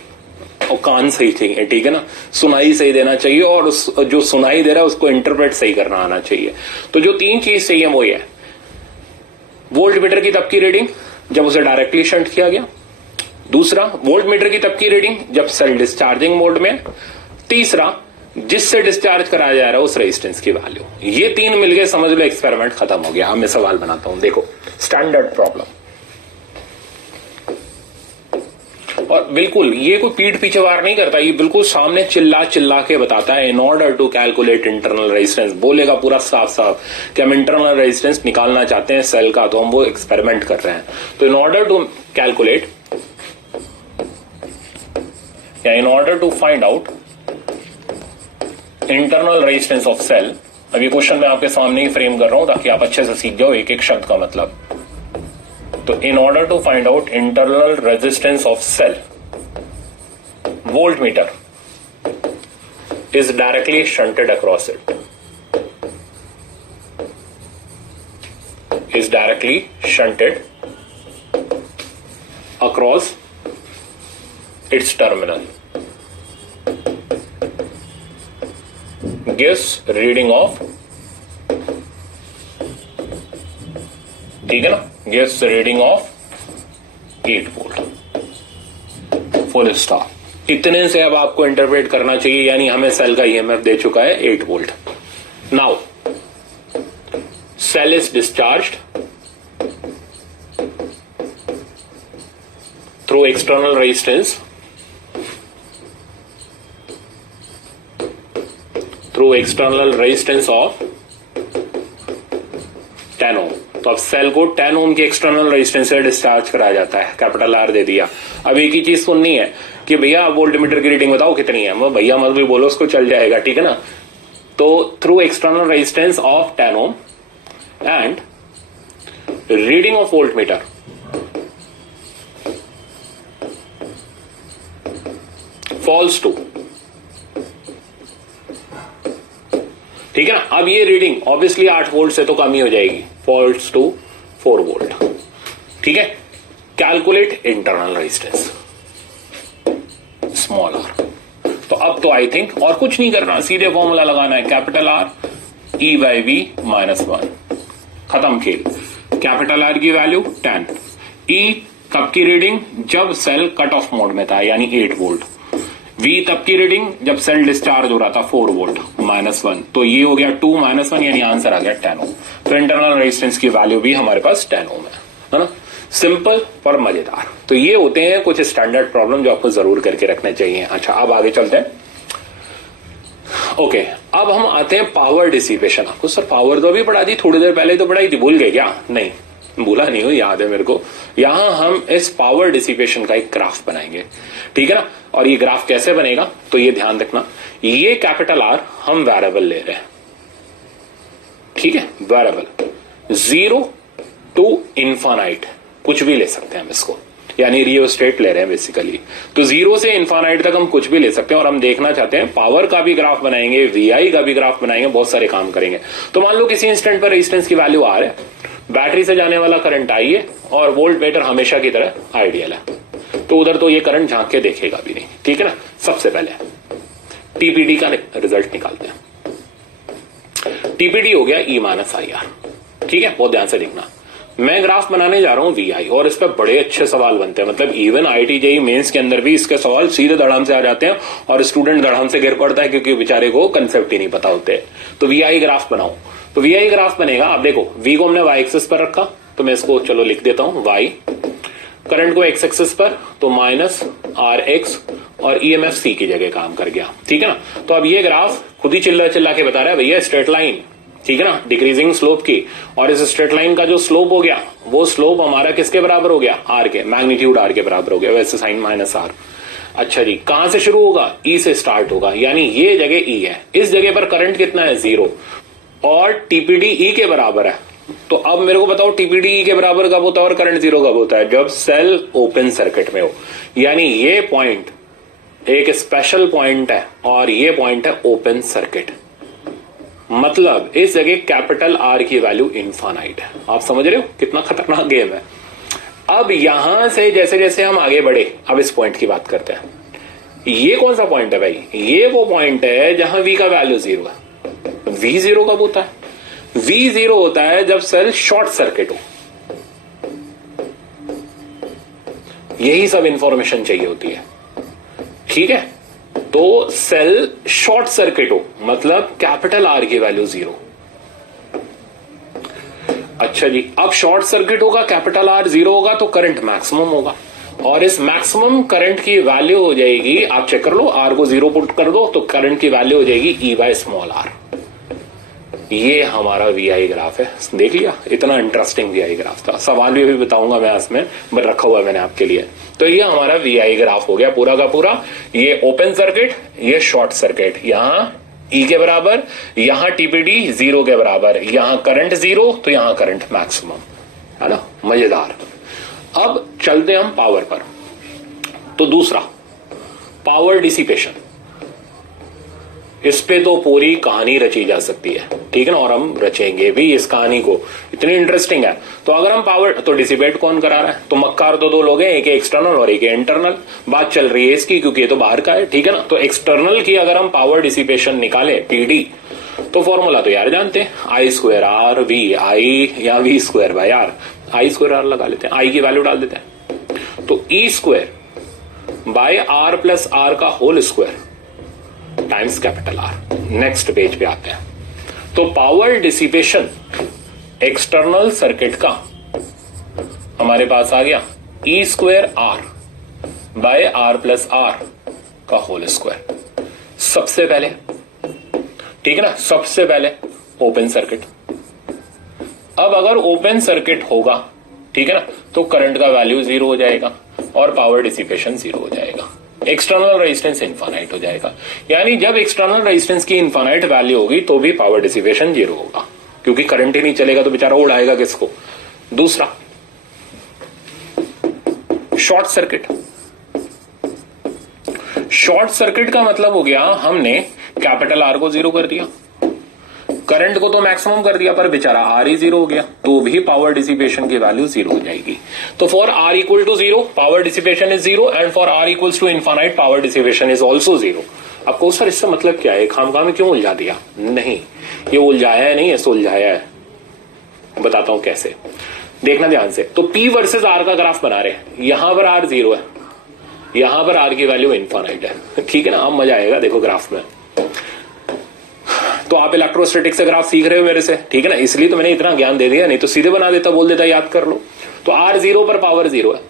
और कान सही चाहिए, ठीक है ना, सुनाई सही देना चाहिए, और जो सुनाई दे रहा है उसको इंटरप्रेट सही करना आना चाहिए। तो जो 3 चीज चाहिए वो ये है, वोल्टमीटर की तब की रीडिंग जब उसे डायरेक्टली शंट किया गया, दूसरा वोल्टमीटर की तब की रीडिंग जब सेल डिस्चार्जिंग मोड में, तीसरा जिससे डिस्चार्ज कराया जा रहा है उस रेजिस्टेंस की वैल्यू। ये तीन मिलके समझ लो एक्सपेरिमेंट खत्म हो गया। अब मैं सवाल बनाता हूं, देखो स्टैंडर्ड प्रॉब्लम, और बिल्कुल ये कोई पीठ पीछे वार नहीं करता, ये बिल्कुल सामने चिल्ला चिल्ला के बताता है। In order to calculate internal resistance, बोलेगा पूरा साफ साफ कि हम इंटरनल रेजिस्टेंस निकालना चाहते हैं सेल का, तो हम वो एक्सपेरिमेंट कर रहे हैं। तो इन ऑर्डर टू कैलकुलेट या in order to find out internal resistance of cell, अब ये क्वेश्चन मैं आपके सामने ही फ्रेम कर रहा हूं ताकि आप अच्छे से सीख जाओ एक एक शब्द का मतलब। तो in order to find out internal resistance of cell, voltmeter is directly shunted across it, is directly shunted across its terminal, gives reading of, ठीक है ना, gives reading of 8 volt, full stop। इतने से अब आपको इंटरप्रेट करना चाहिए, यानी हमें सेल का ईएमएफ दे चुका है 8 volt. Now cell is discharged through external resistance, through external resistance of 10 ohm. तो अब सेल को 10 ओम के एक्सटर्नल रेजिस्टेंस से डिस्चार्ज कराया जाता है, कैपिटल आर दे दिया। अब एक ही चीज सुननी है कि भैया वोल्टमीटर की रीडिंग बताओ कितनी है, वो भैया मत भी बोलो, उसको चल जाएगा, ठीक है ना। तो through external resistance of 10 ohm and reading of voltmeter falls to, ठीक है ना। अब ये रीडिंग ऑब्वियसली 8 वोल्ट से तो कम ही हो जाएगी, फॉल्स टू 4 वोल्ट, ठीक है। Calculate internal resistance small R. तो अब तो आई थिंक और कुछ नहीं करना, सीधे फॉर्मूला लगाना है, capital R E by V -1, खत्म खेल। कैपिटल आर की वैल्यू 10, ई कब की रीडिंग, जब सेल कट ऑफ मोड में था यानी 8 वोल्ट, वी तब की रीडिंग जब सेल डिस्चार्ज हो रहा था 4 वोल्ट -1, तो ये हो गया 2 -1 यानी आंसर आ गया 10 ओम। तो इंटरनल रेजिस्टेंस की वैल्यू भी हमारे पास 10 ओम है ना। सिंपल पर मजेदार। तो ये होते हैं कुछ स्टैंडर्ड प्रॉब्लम जो आपको जरूर करके रखने चाहिए। अच्छा अब आगे चलते हैं। ओके, अब हम आते हैं पावर डिसिपेशन। आपको सर पावर तो अभी पढ़ा दी, थोड़ी देर पहले तो पढ़ाई थी, भूल गए क्या? नहीं भूला नहीं हो, याद है मेरे को। यहां हम इस पावर डिसिपेशन का एक ग्राफ बनाएंगे, ठीक है ना। और ये ग्राफ कैसे बनेगा तो ये ध्यान रखना, ये कैपिटल आर हम वेरिएबल ले रहे हैं, ठीक है, वेरिएबल 0 टू इन्फानाइट, कुछ भी ले सकते हैं हम इसको, यानी रियोस्टेट ले रहे हैं बेसिकली। तो 0 से इन्फानाइट तक हम कुछ भी ले सकते हैं, और हम देखना चाहते हैं पावर का भी ग्राफ बनाएंगे, वीआई का भी ग्राफ बनाएंगे, बहुत सारे काम करेंगे। तो मान लो किसी इंस्टेंट पर रेजिस्टेंस की वैल्यू आर है, बैटरी से जाने वाला करंट आई है, और वोल्ट मीटर हमेशा की तरह आइडियल है, तो उधर तो ये करंट झांक के देखेगा भी नहीं, ठीक है ना। सबसे पहले टीपीडी का रिजल्ट निकालते हैं। टीपीडी हो गया ई माइनस आई आर, ठीक है, बहुत ध्यान से देखना। मैं ग्राफ बनाने जा रहा हूं वीआई, और इस पर बड़े अच्छे सवाल बनते हैं, मतलब इवन आईआईटी जेईई मेंस के अंदर भी इसके सवाल सीधे धड़ाम से आ जाते हैं, और स्टूडेंट धड़ाम से गिर पड़ता है क्योंकि बेचारे को कंसेप्ट ही नहीं पता होते। तो वीआई ग्राफ बनाऊं, तो वीआई ग्राफ बनेगा। आप देखो वी को हमने वाई एक्सिस पर रखा, तो मैं इसको चलो लिख देता हूं वाई, करंट को एक्स एक्सिस पर तो माइनस आर एक्स, और ईएमएफ सी की जगह काम कर गया, ठीक है ना। तो अब ये ग्राफ खुद ही चिल्ला चिल्ला के बता रहा है भैया स्ट्रेट लाइन, ठीक है ना, डिक्रीजिंग स्लोप की, और इस स्ट्रेट लाइन का जो स्लोप हो गया वो स्लोप हमारा किसके बराबर हो गया, आर के, मैग्नीट्यूड आर के बराबर हो गया, वैसे साइन माइनस आर। अच्छा जी, कहां से शुरू होगा, ई से स्टार्ट होगा, यानी ये जगह ई है, इस जगह पर करंट कितना है 0, और टीपीडी ई के बराबर है। तो अब मेरे को बताओ टीपीडी ई के बराबर कब होता है और करंट 0 कब होता है, जब सेल ओपन सर्किट में हो, यानी ये पॉइंट एक स्पेशल पॉइंट है, और ये पॉइंट है ओपन सर्किट, मतलब इस जगह कैपिटल आर की वैल्यू इनफाइनाइट है। आप समझ रहे हो कितना खतरनाक गेम है। अब यहां से जैसे जैसे हम आगे बढ़े, अब इस पॉइंट की बात करते हैं। ये कौन सा पॉइंट है भाई, ये वो पॉइंट है जहां वी का वैल्यू 0 है। वी 0 कब होता है, वी 0 होता है जब सेल शॉर्ट सर्किट हो, यही सब इंफॉर्मेशन चाहिए होती है, ठीक है। तो सेल शॉर्ट सर्किट हो, मतलब कैपिटल आर की वैल्यू 0। अच्छा जी, अब शॉर्ट सर्किट होगा, कैपिटल आर 0 होगा तो करंट मैक्सिमम होगा, और इस मैक्सिमम करंट की वैल्यू हो जाएगी, आप चेक कर लो, आर को 0 पुट कर दो तो करंट की वैल्यू हो जाएगी E बाय स्मॉल आर। ये हमारा VI ग्राफ है, देख लिया, इतना इंटरेस्टिंग VI ग्राफ था। सवाल भी अभी बताऊंगा मैं इसमें, बट रखा हुआ है मैंने आपके लिए। तो ये हमारा VI ग्राफ हो गया पूरा का पूरा। ये ओपन सर्किट, ये शॉर्ट सर्किट, यहां E के बराबर, यहां TPD 0 के बराबर, यहां करंट 0 तो यहां करंट मैक्सिमम, है ना, मजेदार। अब चलते हम पावर पर। तो दूसरा, पावर डिसिपेशन, इस पे तो पूरी कहानी रची जा सकती है, ठीक है ना, और हम रचेंगे भी इस कहानी को, इतनी इंटरेस्टिंग है। तो अगर हम पावर, तो डिसिपेट कौन करा रहा है, तो मक्कार तो दो लोग हैं, एक एक्सटर्नल और एक इंटरनल। बात चल रही है इसकी क्योंकि ये तो बाहर का है, ठीक है ना। तो एक्सटर्नल की अगर हम पावर डिसिपेशन निकालें PD, तो फॉर्मूला तो यार जानते हैं, I² R V I या V²/R, I² R लगा लेते हैं, I की वैल्यू डाल देते हैं, तो E² by R plus R का whole square times capital R। Next page पे आते हैं। तो पावर डिसिपेशन एक्सटर्नल सर्किट का हमारे पास आ गया E² R by R plus R का होल स्क्वायर। सबसे पहले, ठीक है ना, सबसे पहले ओपन सर्किट। अब अगर ओपन सर्किट होगा, ठीक है ना, तो करंट का वैल्यू 0 हो जाएगा और पावर डिसिपेशन 0 हो जाएगा, एक्सटर्नल रेजिस्टेंस इनफाइनाइट हो जाएगा। यानी जब एक्सटर्नल रेजिस्टेंस की इनफाइनाइट वैल्यू होगी तो भी पावर डिसिपेशन 0 होगा, क्योंकि करंट ही नहीं चलेगा तो बेचारा उड़ाएगा किसको। दूसरा, शॉर्ट सर्किट। शॉर्ट सर्किट का मतलब हो गया, हमने कैपिटल R को 0 कर दिया, करंट को तो मैक्सिमम कर दिया, पर बेचारा R ही 0 हो गया, तो भी पावर डिसिपेशन की वैल्यू 0 हो जाएगी। तो for R equal to 0 power dissipation is 0 and for R equals to infinite power dissipation is also 0। आपको सर इससे मतलब क्या है, खामखा में क्यों उलझा दिया? नहीं, ये उलझाया है नहीं, ऐसे उलझाया है, बताता हूं कैसे, देखना ध्यान से। तो P वर्सेस R का ग्राफ बना रहे हैं, यहां पर R 0 है, यहां पर R की वैल्यू इनफाइनाइट है, ठीक है ना। अब मजा आएगा, देखो ग्राफ में। तो आप इलेक्ट्रोस्टैटिक से ग्राफ सीख रहे हो मेरे से, ठीक है ना, इसलिए तो मैंने इतना ज्ञान दे दिया, नहीं तो सीधे बना देता, बोल देता याद कर लो। तो R 0 पर पावर 0 है,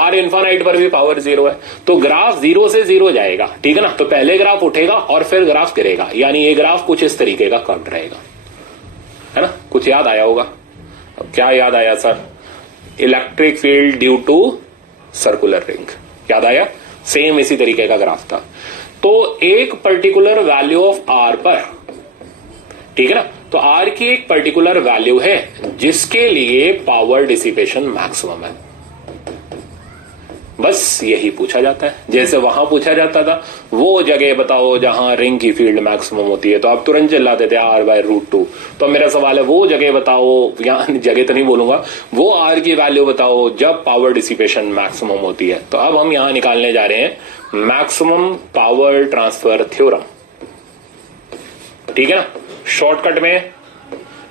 R इनफाइनाइट पर भी पावर 0 है, तो ग्राफ 0 से 0 जाएगा, ठीक है ना। तो पहले ग्राफ उठेगा और फिर ग्राफ गिरेगा, यानी ये ग्राफ कुछ इस तरीके का कर्व रहेगा, है ना। कुछ याद आया होगा? अब क्या याद आया sir? Electric field due to circular ring, याद आया? सेम इसी तरीके का ग्राफ था। तो एक पर्टिकुलर वैल्यू ऑफ R पर, ठीक है ना, तो R की एक पर्टिकुलर वैल्यू है जिसके लिए पावर डिसिपेशन मैक्सिमम है, बस यही पूछा जाता है। जैसे वहां पूछा जाता था वो जगह बताओ जहां रिंग की फील्ड मैक्सिमम होती है, तो आप तुरंत चिल्लाते थे R/√2। तो मेरा सवाल है वो जगह बताओ, यहां जगह तो नहीं बोलूंगा, वो R की वैल्यू बताओ जब पावर डिसिपेशन मैक्सिमम होती है। तो अब हम यहां निकालने जा रहे हैं मैक्सिमम पावर ट्रांसफर थ्योरम, ठीक है ना, शॉर्टकट में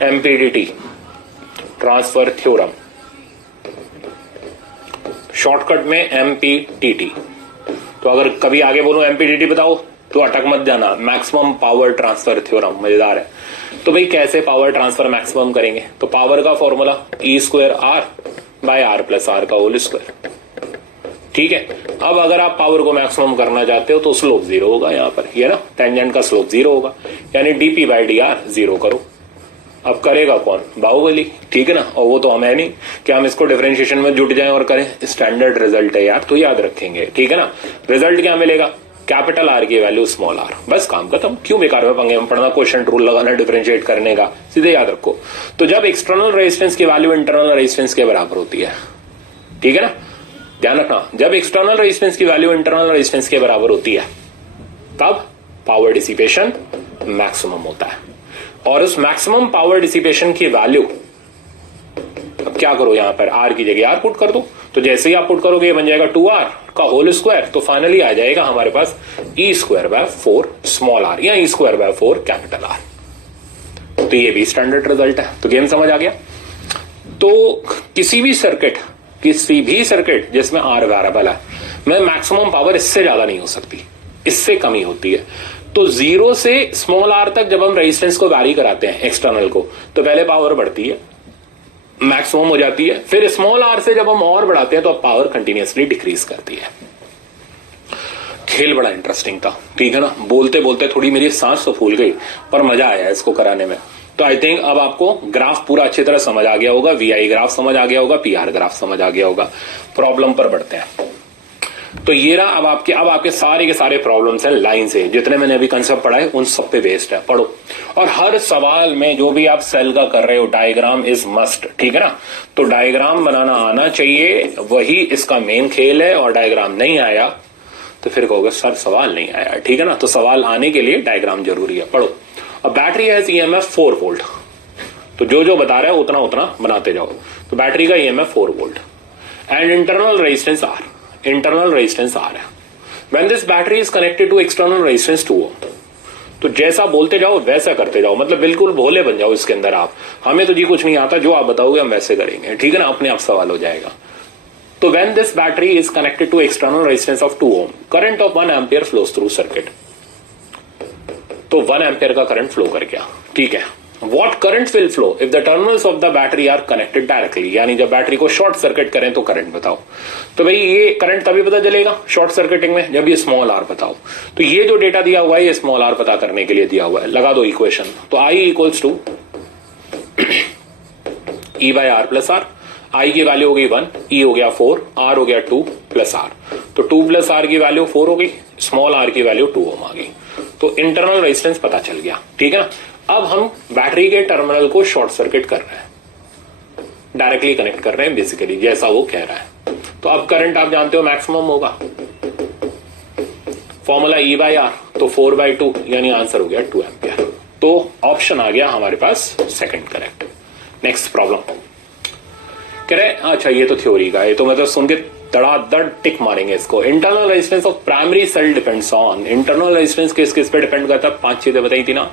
MPDT ट्रांसफर थ्योरम, शॉर्टकट में MPTT। तो अगर कभी आगे बोलूं MPTT बताओ तो अटक मत जाना, मैक्सिमम पावर ट्रांसफर थ्योरम, मजेदार है। तो भाई कैसे पावर ट्रांसफर मैक्सिमम करेंगे? तो पावर का formula E² R by R plus R का होल स्क्वायर, ठीक है। अब अगर आप पावर को मैक्सिमम करना चाहते हो तो स्लोप 0 होगा, यहां पर ये ना टेंजेंट का स्लोप 0 होगा, यानी dP/dR 0 करो। अब करेगा कौन? बाहुबली, ठीक है ना। और वो तो हम है नहीं कि हम इसको डिफरेंशिएशन में जुट जाएं और करें, स्टैंडर्ड रिजल्ट है यार, तो याद रखेंगे, ठीक है ना। रिजल्ट क्या मिलेगा? कैपिटल R की वैल्यू स्मॉल r, बस काम खत्म। क्यों बेकार में पंगे में पढ़ना, क्वेश्चन रूल लगाना डिफरेंशिएट करने का, सीधे याद रखो। तो जब एक्सटर्नल रेजिस्टेंस की वैल्यू इंटरनल रेजिस्टेंस के बराबर होती है, ठीक है ना, ध्यान रखना, जब एक्सटर्नल रेजिस्टेंस की वैल्यू इंटरनल रेजिस्टेंस के बराबर होती है तब पावर डिसिपेशन मैक्सिमम होता है। और उस मैक्सिमम पावर डिसिपेशन की वैल्यू, अब क्या करो, यहां पर R की जगह R पुट कर दो। तो जैसे ही आप पुट करोगे ये बन जाएगा 2R का होल स्क्वायर, तो फाइनली आ जाएगा हमारे पास E²/4 स्मॉल r या E²/4 कैपिटल R। तो ये भी स्टैंडर्ड रिजल्ट है। तो गेम समझ आ गया। तो किसी भी सर्किट जिसमें R वेरिएबल है, में मैक्सिमम पावर इससे ज्यादा नहीं हो सकती, इससे कमी होती है। तो 0 से स्मॉल आर तक जब हम रेजिस्टेंस को वैरी कराते हैं एक्सटर्नल को, तो पहले पावर बढ़ती है, मैक्सिमम हो जाती है, फिर स्मॉल आर से जब हम और बढ़ाते हैं तो अब पावर कंटिन्यूअसली डिक्रीज करती है। खेल बड़ा इंटरेस्टिंग था, ठीक है ना। बोलते बोलते थोड़ी मेरी सांस तो फूल गई, पर मजा आया इसको कराने में। तो आई थिंक अब आपको ग्राफ पूरा अच्छी तरह समझ आ गया होगा, वीआई ग्राफ समझ आ गया होगा, पीआर ग्राफ समझ आ गया होगा। प्रॉब्लम पर बढ़ते हैं। तो ये रहा अब आपके सारे के सारे प्रॉब्लम्स हैं लाइन से, जितने मैंने अभी कंसेप्ट पढ़ाए उन सब पे बेस्ड है, पढ़ो। और हर सवाल में जो भी आप सेल का कर रहे हो, डायग्राम इज मस्ट, ठीक है ना। तो डायग्राम बनाना आना चाहिए, वही इसका मेन खेल है। और डायग्राम नहीं आया तो फिर कहोगे सर सवाल नहीं आया, ठीक है ना। तो सवाल आने के लिए डायग्राम जरूरी है, पढ़ो। अब बैटरी हैज ईएमएफ 4 वोल्ट, तो जो जो बता रहा है उतना उतना बनाते जाओ। तो बैटरी का EMF 4 volt and internal resistance R, internal resistance R है। When this battery is connected to external resistance 2 ohm, तो जैसा बोलते जाओ वैसा करते जाओ, मतलब बिल्कुल भोले बन जाओ इसके अंदर आप। हमें तो जी कुछ नहीं आता, जो आप बताओगे हम वैसे करेंगे, ठीक है ना, अपने आप सवाल हो जाएगा। तो when this battery is connected to external resistance of 2 ohm, current of 1 ampere flows through circuit. तो 1 ampere का करंट फ्लो कर गया, ठीक है। What current will flow if the terminals of the battery are connected directly? यानी जब battery को short circuit करें तो करंट बताओ। तो भाई ये करंट तभी पता चलेगा शॉर्ट सर्किटिंग में जब ये स्मॉल आर बताओ। तो ये जो डेटा दिया हुआ है ये स्मॉल आर पता करने के लिए दिया हुआ है। लगा दो इक्वेशन। तो I equals to E by R plus R. I की वैल्यू हो गई 1, E हो गया 4, R हो गया 2 प्लस R। तो 2 प्लस R की वैल्यू 4 हो गई, स्मॉल r की वैल्यू 2 ओम आ गई। तो इंटरनल रेजिस्टेंस पता चल गया, ठीक है ना। अब हम बैटरी के टर्मिनल को शॉर्ट सर्किट कर रहे हैं, डायरेक्टली कनेक्ट कर रहे हैं बेसिकली, जैसा वो कह रहा है। तो अब करंट आप जानते हो मैक्सिमम होगा, फॉर्मूला E बाय आर, तो 4/2 यानी आंसर हो गया 2 एम्पियर। तो ऑप्शन आ गया हमारे पास सेकंड करेक्ट। नेक्स्ट प्रॉब्लम कह रहे, अच्छा ये तो थ्योरी का है, तो मतलब सुन के धड़ाधड़ टिक मारेंगे इसको। Internal resistance of primary cell depends on, internal resistance किस किस पे डिपेंड करता है? 5 चीजें बताई थी ना,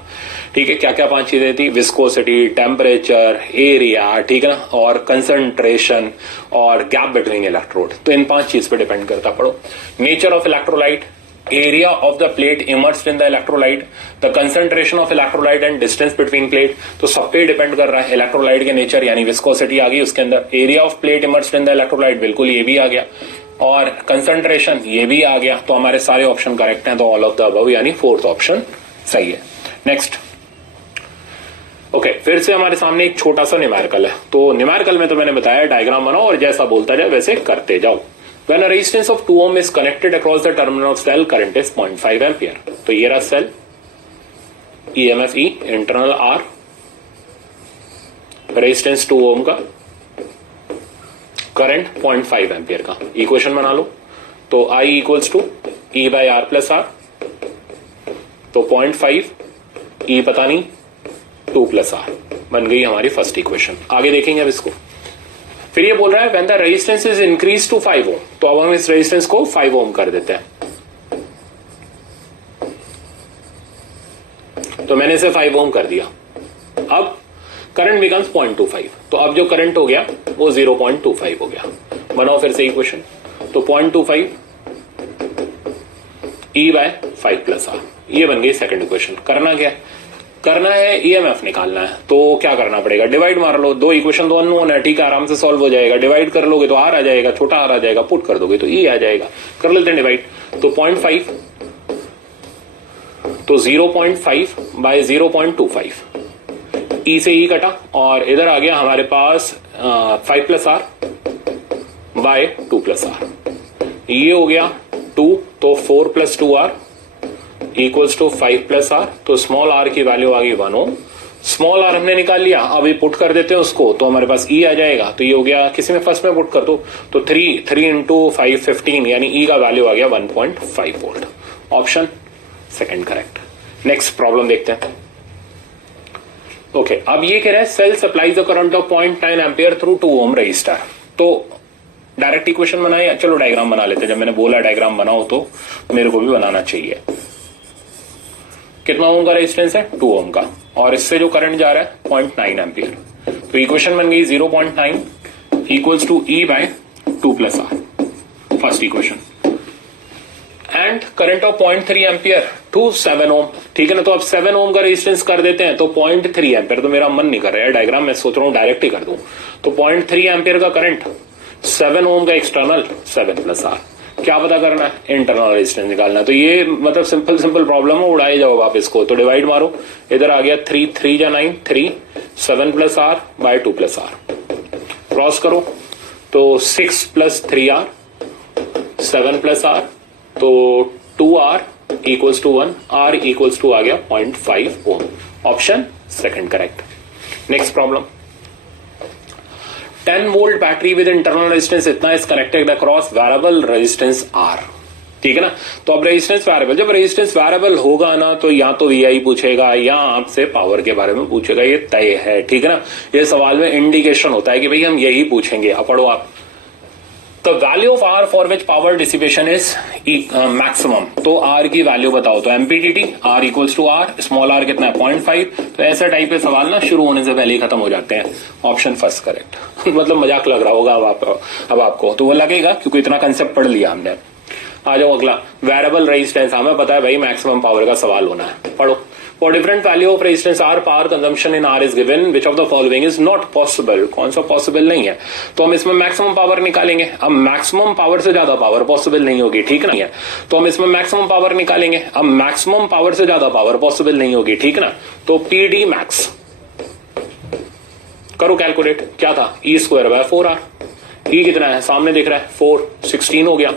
ठीक है। क्या क्या 5 चीजें थी? विस्कोसिटी, टेम्परेचर, एरिया, ठीक है ना, और कंसंट्रेशन और गैप बिटवीन इलेक्ट्रोड। तो इन 5 चीज पे डिपेंड करता। पढ़ो, nature of electrolyte, area of the plate immersed in the electrolyte, the concentration of electrolyte and distance between plate। तो सब पे डिपेंड कर रहा है। इलेक्ट्रोलाइट के नेचर यानी विस्कोसिटी आ गई उसके अंदर, area of plate immersed in the electrolyte बिल्कुल ये भी आ गया, और कंसंट्रेशन ये भी आ गया। तो हमारे सारे ऑप्शन करेक्ट हैं, तो ऑल ऑफ द अबव यानी 4th ऑप्शन सही है। नेक्स्ट ओके, फिर से हमारे सामने एक छोटा सा न्यूमेरिकल है। तो न्यूमेरिकल में तो मैंने बताया डायग्राम बनाओ और जैसा बोलता जाए वैसे करते जाओ। When a resistance of 2 ohm is connected across the terminal of cell, current is 0.5 ampere। तो ये रहा cell, EMF E, internal R, resistance 2 ohm का, करंट 0.5 एम्पियर का। इक्वेशन बना लो। तो I equals to E by R plus R, तो 0.5, E पता नहीं, 2 प्लस आर बन गई हमारी फर्स्ट इक्वेशन। आगे देखेंगे अब इसको। फिर ये बोल रहा है when the resistance is increase to 5 ohm, तो अब हम इस रेजिस्टेंस को 5 ओम कर देते हैं। तो मैंने इसे 5 ओम कर दिया। अब करंट बिकम्स 0.25, तो अब जो करंट हो गया वो 0.25 हो गया। बनाओ फिर से इक्वेशन। तो 0.25 E बाय 5 प्लस आर, ये बन गई सेकंड इक्वेशन। करना क्या करना है? ईएमएफ निकालना है। तो क्या करना पड़ेगा? डिवाइड मार लो। 2 इक्वेशन तो अननोन है, ठीक है, आराम से सॉल्व हो जाएगा। डिवाइड कर लोगे तो आर आ जाएगा, छोटा आर आ जाएगा, पुट कर दोगे तो ई आ जाएगा। कर लेते हैं डिवाइड। तो 0.5, तो 0.5 बाय 0.25, ई से ई कटा और इधर आ गया हमारे पास 5 plus R by 2 plus R. ये हो गया 2, तो 4 प्लस 2 R equals to 5 plus R. तो स्मॉल आर की वैल्यू आ गई 1 ओम। स्मॉल आर हमने निकाल लिया, अभी पुट कर देते हैं उसको, तो हमारे पास ई आ जाएगा। तो ये हो गया, किसी में फर्स्ट में पुट कर दो, तो 3 इंटू 5 15, यानी ई का वैल्यू आ गया 1.5 volt. Option second correct. Next problem देखते हैं। ओके, अब ये कह रहा है cell supplies the current of 0.9 ampere through 2 ohm resistor. तो डायरेक्ट इक्वेशन बनाए, चलो डायग्राम बना लेते हैं। जब मैंने बोला डायग्राम बनाओ तो मेरे को भी बनाना चाहिए। कितना ओम का रेजिस्टेंस है? 2 ओम का, और इससे जो करंट जा रहा है 0.9 एम्पियर। तो इक्वेशन बन गई 0.9 equals to E by 2 plus R, first equation. And current of 0.3 ampere to 7 ohm, ठीक है ना। तो अब 7 ओम का रेजिस्टेंस कर देते हैं, तो 0.3 एम्पियर, तो मेरा मन नहीं कर रहा है डायग्राम, मैं सोच रहा हूं डायरेक्ट ही कर दूं। तो 0.3 एम्पियर का करंट, 7 ओम का एक्सटर्नल, 7 प्लस आर, क्या पता करना है, इंटरनल रेजिस्टेंस निकालना है। तो ये मतलब सिंपल प्रॉब्लम है, उड़ाए जाओ आप इसको। तो डिवाइड मारो, इधर आ गया 3 3 जा 9, 3 7 plus R by 2 plus R, cross करो तो 6 प्लस 3 आर, 7 प्लस आर, तो 2 R equals to 1, R equals to आ गया 0.5 ohm. Option second correct. Next problem, 10 volt battery with internal resistance इतना is connected across variable resistance R, ठीक है ना। तो अब रेजिस्टेंस वेरिएबल, जब रेजिस्टेंस वेरिएबल होगा ना तो या तो वीआई पूछेगा या आपसे पावर के बारे में पूछेगा, ये तय है, ठीक है ना। ये सवाल में इंडिकेशन होता है कि भाई हम यही पूछेंगे। अब पढ़ो आप, the value of R for which power dissipation is maximum, तो आर की वैल्यू बताओ। तो MPTT R equals to R, small R कितना है 0.5। तो ऐसा टाइप के सवाल ना शुरू होने से पहले ही खत्म हो जाते हैं। Option first correct. मतलब मजाक लग रहा होगा अब आपको, तो वो लगेगा क्योंकि इतना कंसेप्ट पढ़ लिया हमने। आ जाओ अगला, वेरिएबल रेजिस्टेंस, हमें पता है भाई मैक्सिमम पावर का सवाल होना है। पढ़ो, for different value of resistance R power consumption in are is given, which of the following is not possible, कौन सा पॉसिबल नहीं है। तो हम इसमें मैक्सिमम पावर निकालेंगे। अब मैक्सिमम पावर से ज्यादा पावर पॉसिबल नहीं होगी, ठीक नहीं है। तो हम इसमें मैक्सिमम पावर निकालेंगे। अब मैक्सिमम पावर से ज्यादा पावर पॉसिबल नहीं होगी, ठीक ना। तो पीडी मैक्स करो कैलकुलेट, क्या था, ई स्क्वायर बाय 4 आर। ई कितना है सामने दिख रहा है 4, 16 हो गया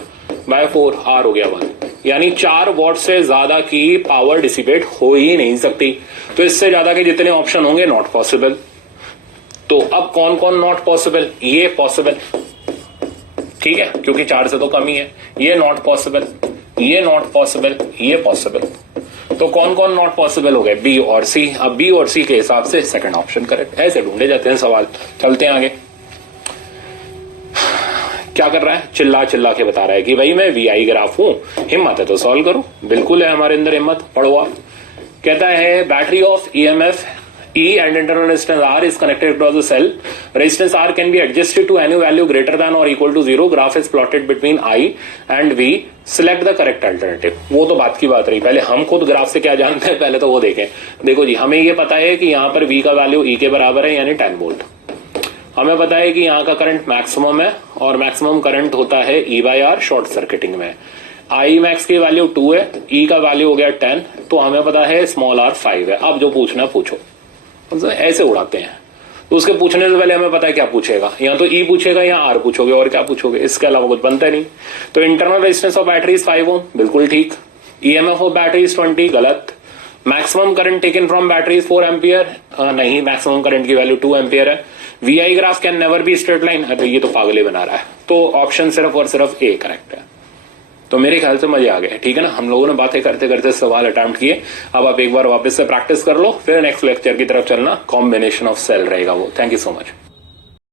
बाय 4, आर हो गया 1, यानी 4 वॉट से ज्यादा की पावर डिसिपेट हो ही नहीं सकती। तो इससे ज्यादा के जितने ऑप्शन होंगे नॉट पॉसिबल। तो अब कौन कौन नॉट पॉसिबल, ये पॉसिबल, ठीक है, क्योंकि 4 से तो कम ही है। ये नॉट पॉसिबल, ये नॉट पॉसिबल, ये पॉसिबल। तो कौन कौन नॉट पॉसिबल हो गए, बी और सी। अब बी और सी के हिसाब से सेकंड ऑप्शन करेक्ट। ऐसे ढूंढे जाते हैं सवाल। चलते हैं आगे। क्या कर रहा है, चिल्ला चिल्ला के बता रहा है कि भाई मैं वीआई ग्राफ हूं, हिम्मत है तो सॉल्व करो। बिल्कुल है हमारे अंदर हिम्मत। पढ़ो आप, कहता है battery of EMF E and internal resistance R is connected across the cell. Resistance R can be adjusted to any value greater than or equal to 0. Graph is plotted between I and V. Select the correct alternative. वो तो बात की बात रही, पहले हम खुद graph से क्या जानते हैं पहले तो वो देखें। देखो जी, हमें ये पता है कि यहाँ पर V का वैल्यू E के बराबर है, यानी 10 वोल्ट। हमें पता है कि यहाँ का करंट मैक्सिमम है और मैक्सिमम करंट होता है E by R short circuiting में। आई मैक्स की वैल्यू 2 है, E का वैल्यू हो गया 10, तो हमें पता है स्मॉल r 5 है। अब जो पूछना पूछो, ऐसे उड़ाते हैं। तो उसके पूछने से पहले हमें पता है क्या पूछेगा, या तो E पूछेगा या R पूछोगे, और क्या पूछोगे, इसके अलावा कुछ बनता नहीं। तो internal resistance of battery is 5 ओम, बिल्कुल ठीक। ईएमएफ ऑफ बैटरी इज 20, गलत। Maximum current taken from battery is 4 ampere, नहीं, मैक्सिमम करंट की वैल्यू 2 एम्पियर है। VI graph can never be straight line, अरे ये तो पागले बना रहा है। तो ऑप्शन सिर्फ और सिर्फ ए करेक्ट है। तो मेरे ख्याल से मजे आ गए, ठीक है ना। हम लोगों ने बातें करते करते सवाल अटेम्प्ट किए। अब आप एक बार वापस से प्रैक्टिस कर लो, फिर नेक्स्ट लेक्चर की तरफ चलना। कॉम्बिनेशन ऑफ सेल रहेगा वो। Thank you so much.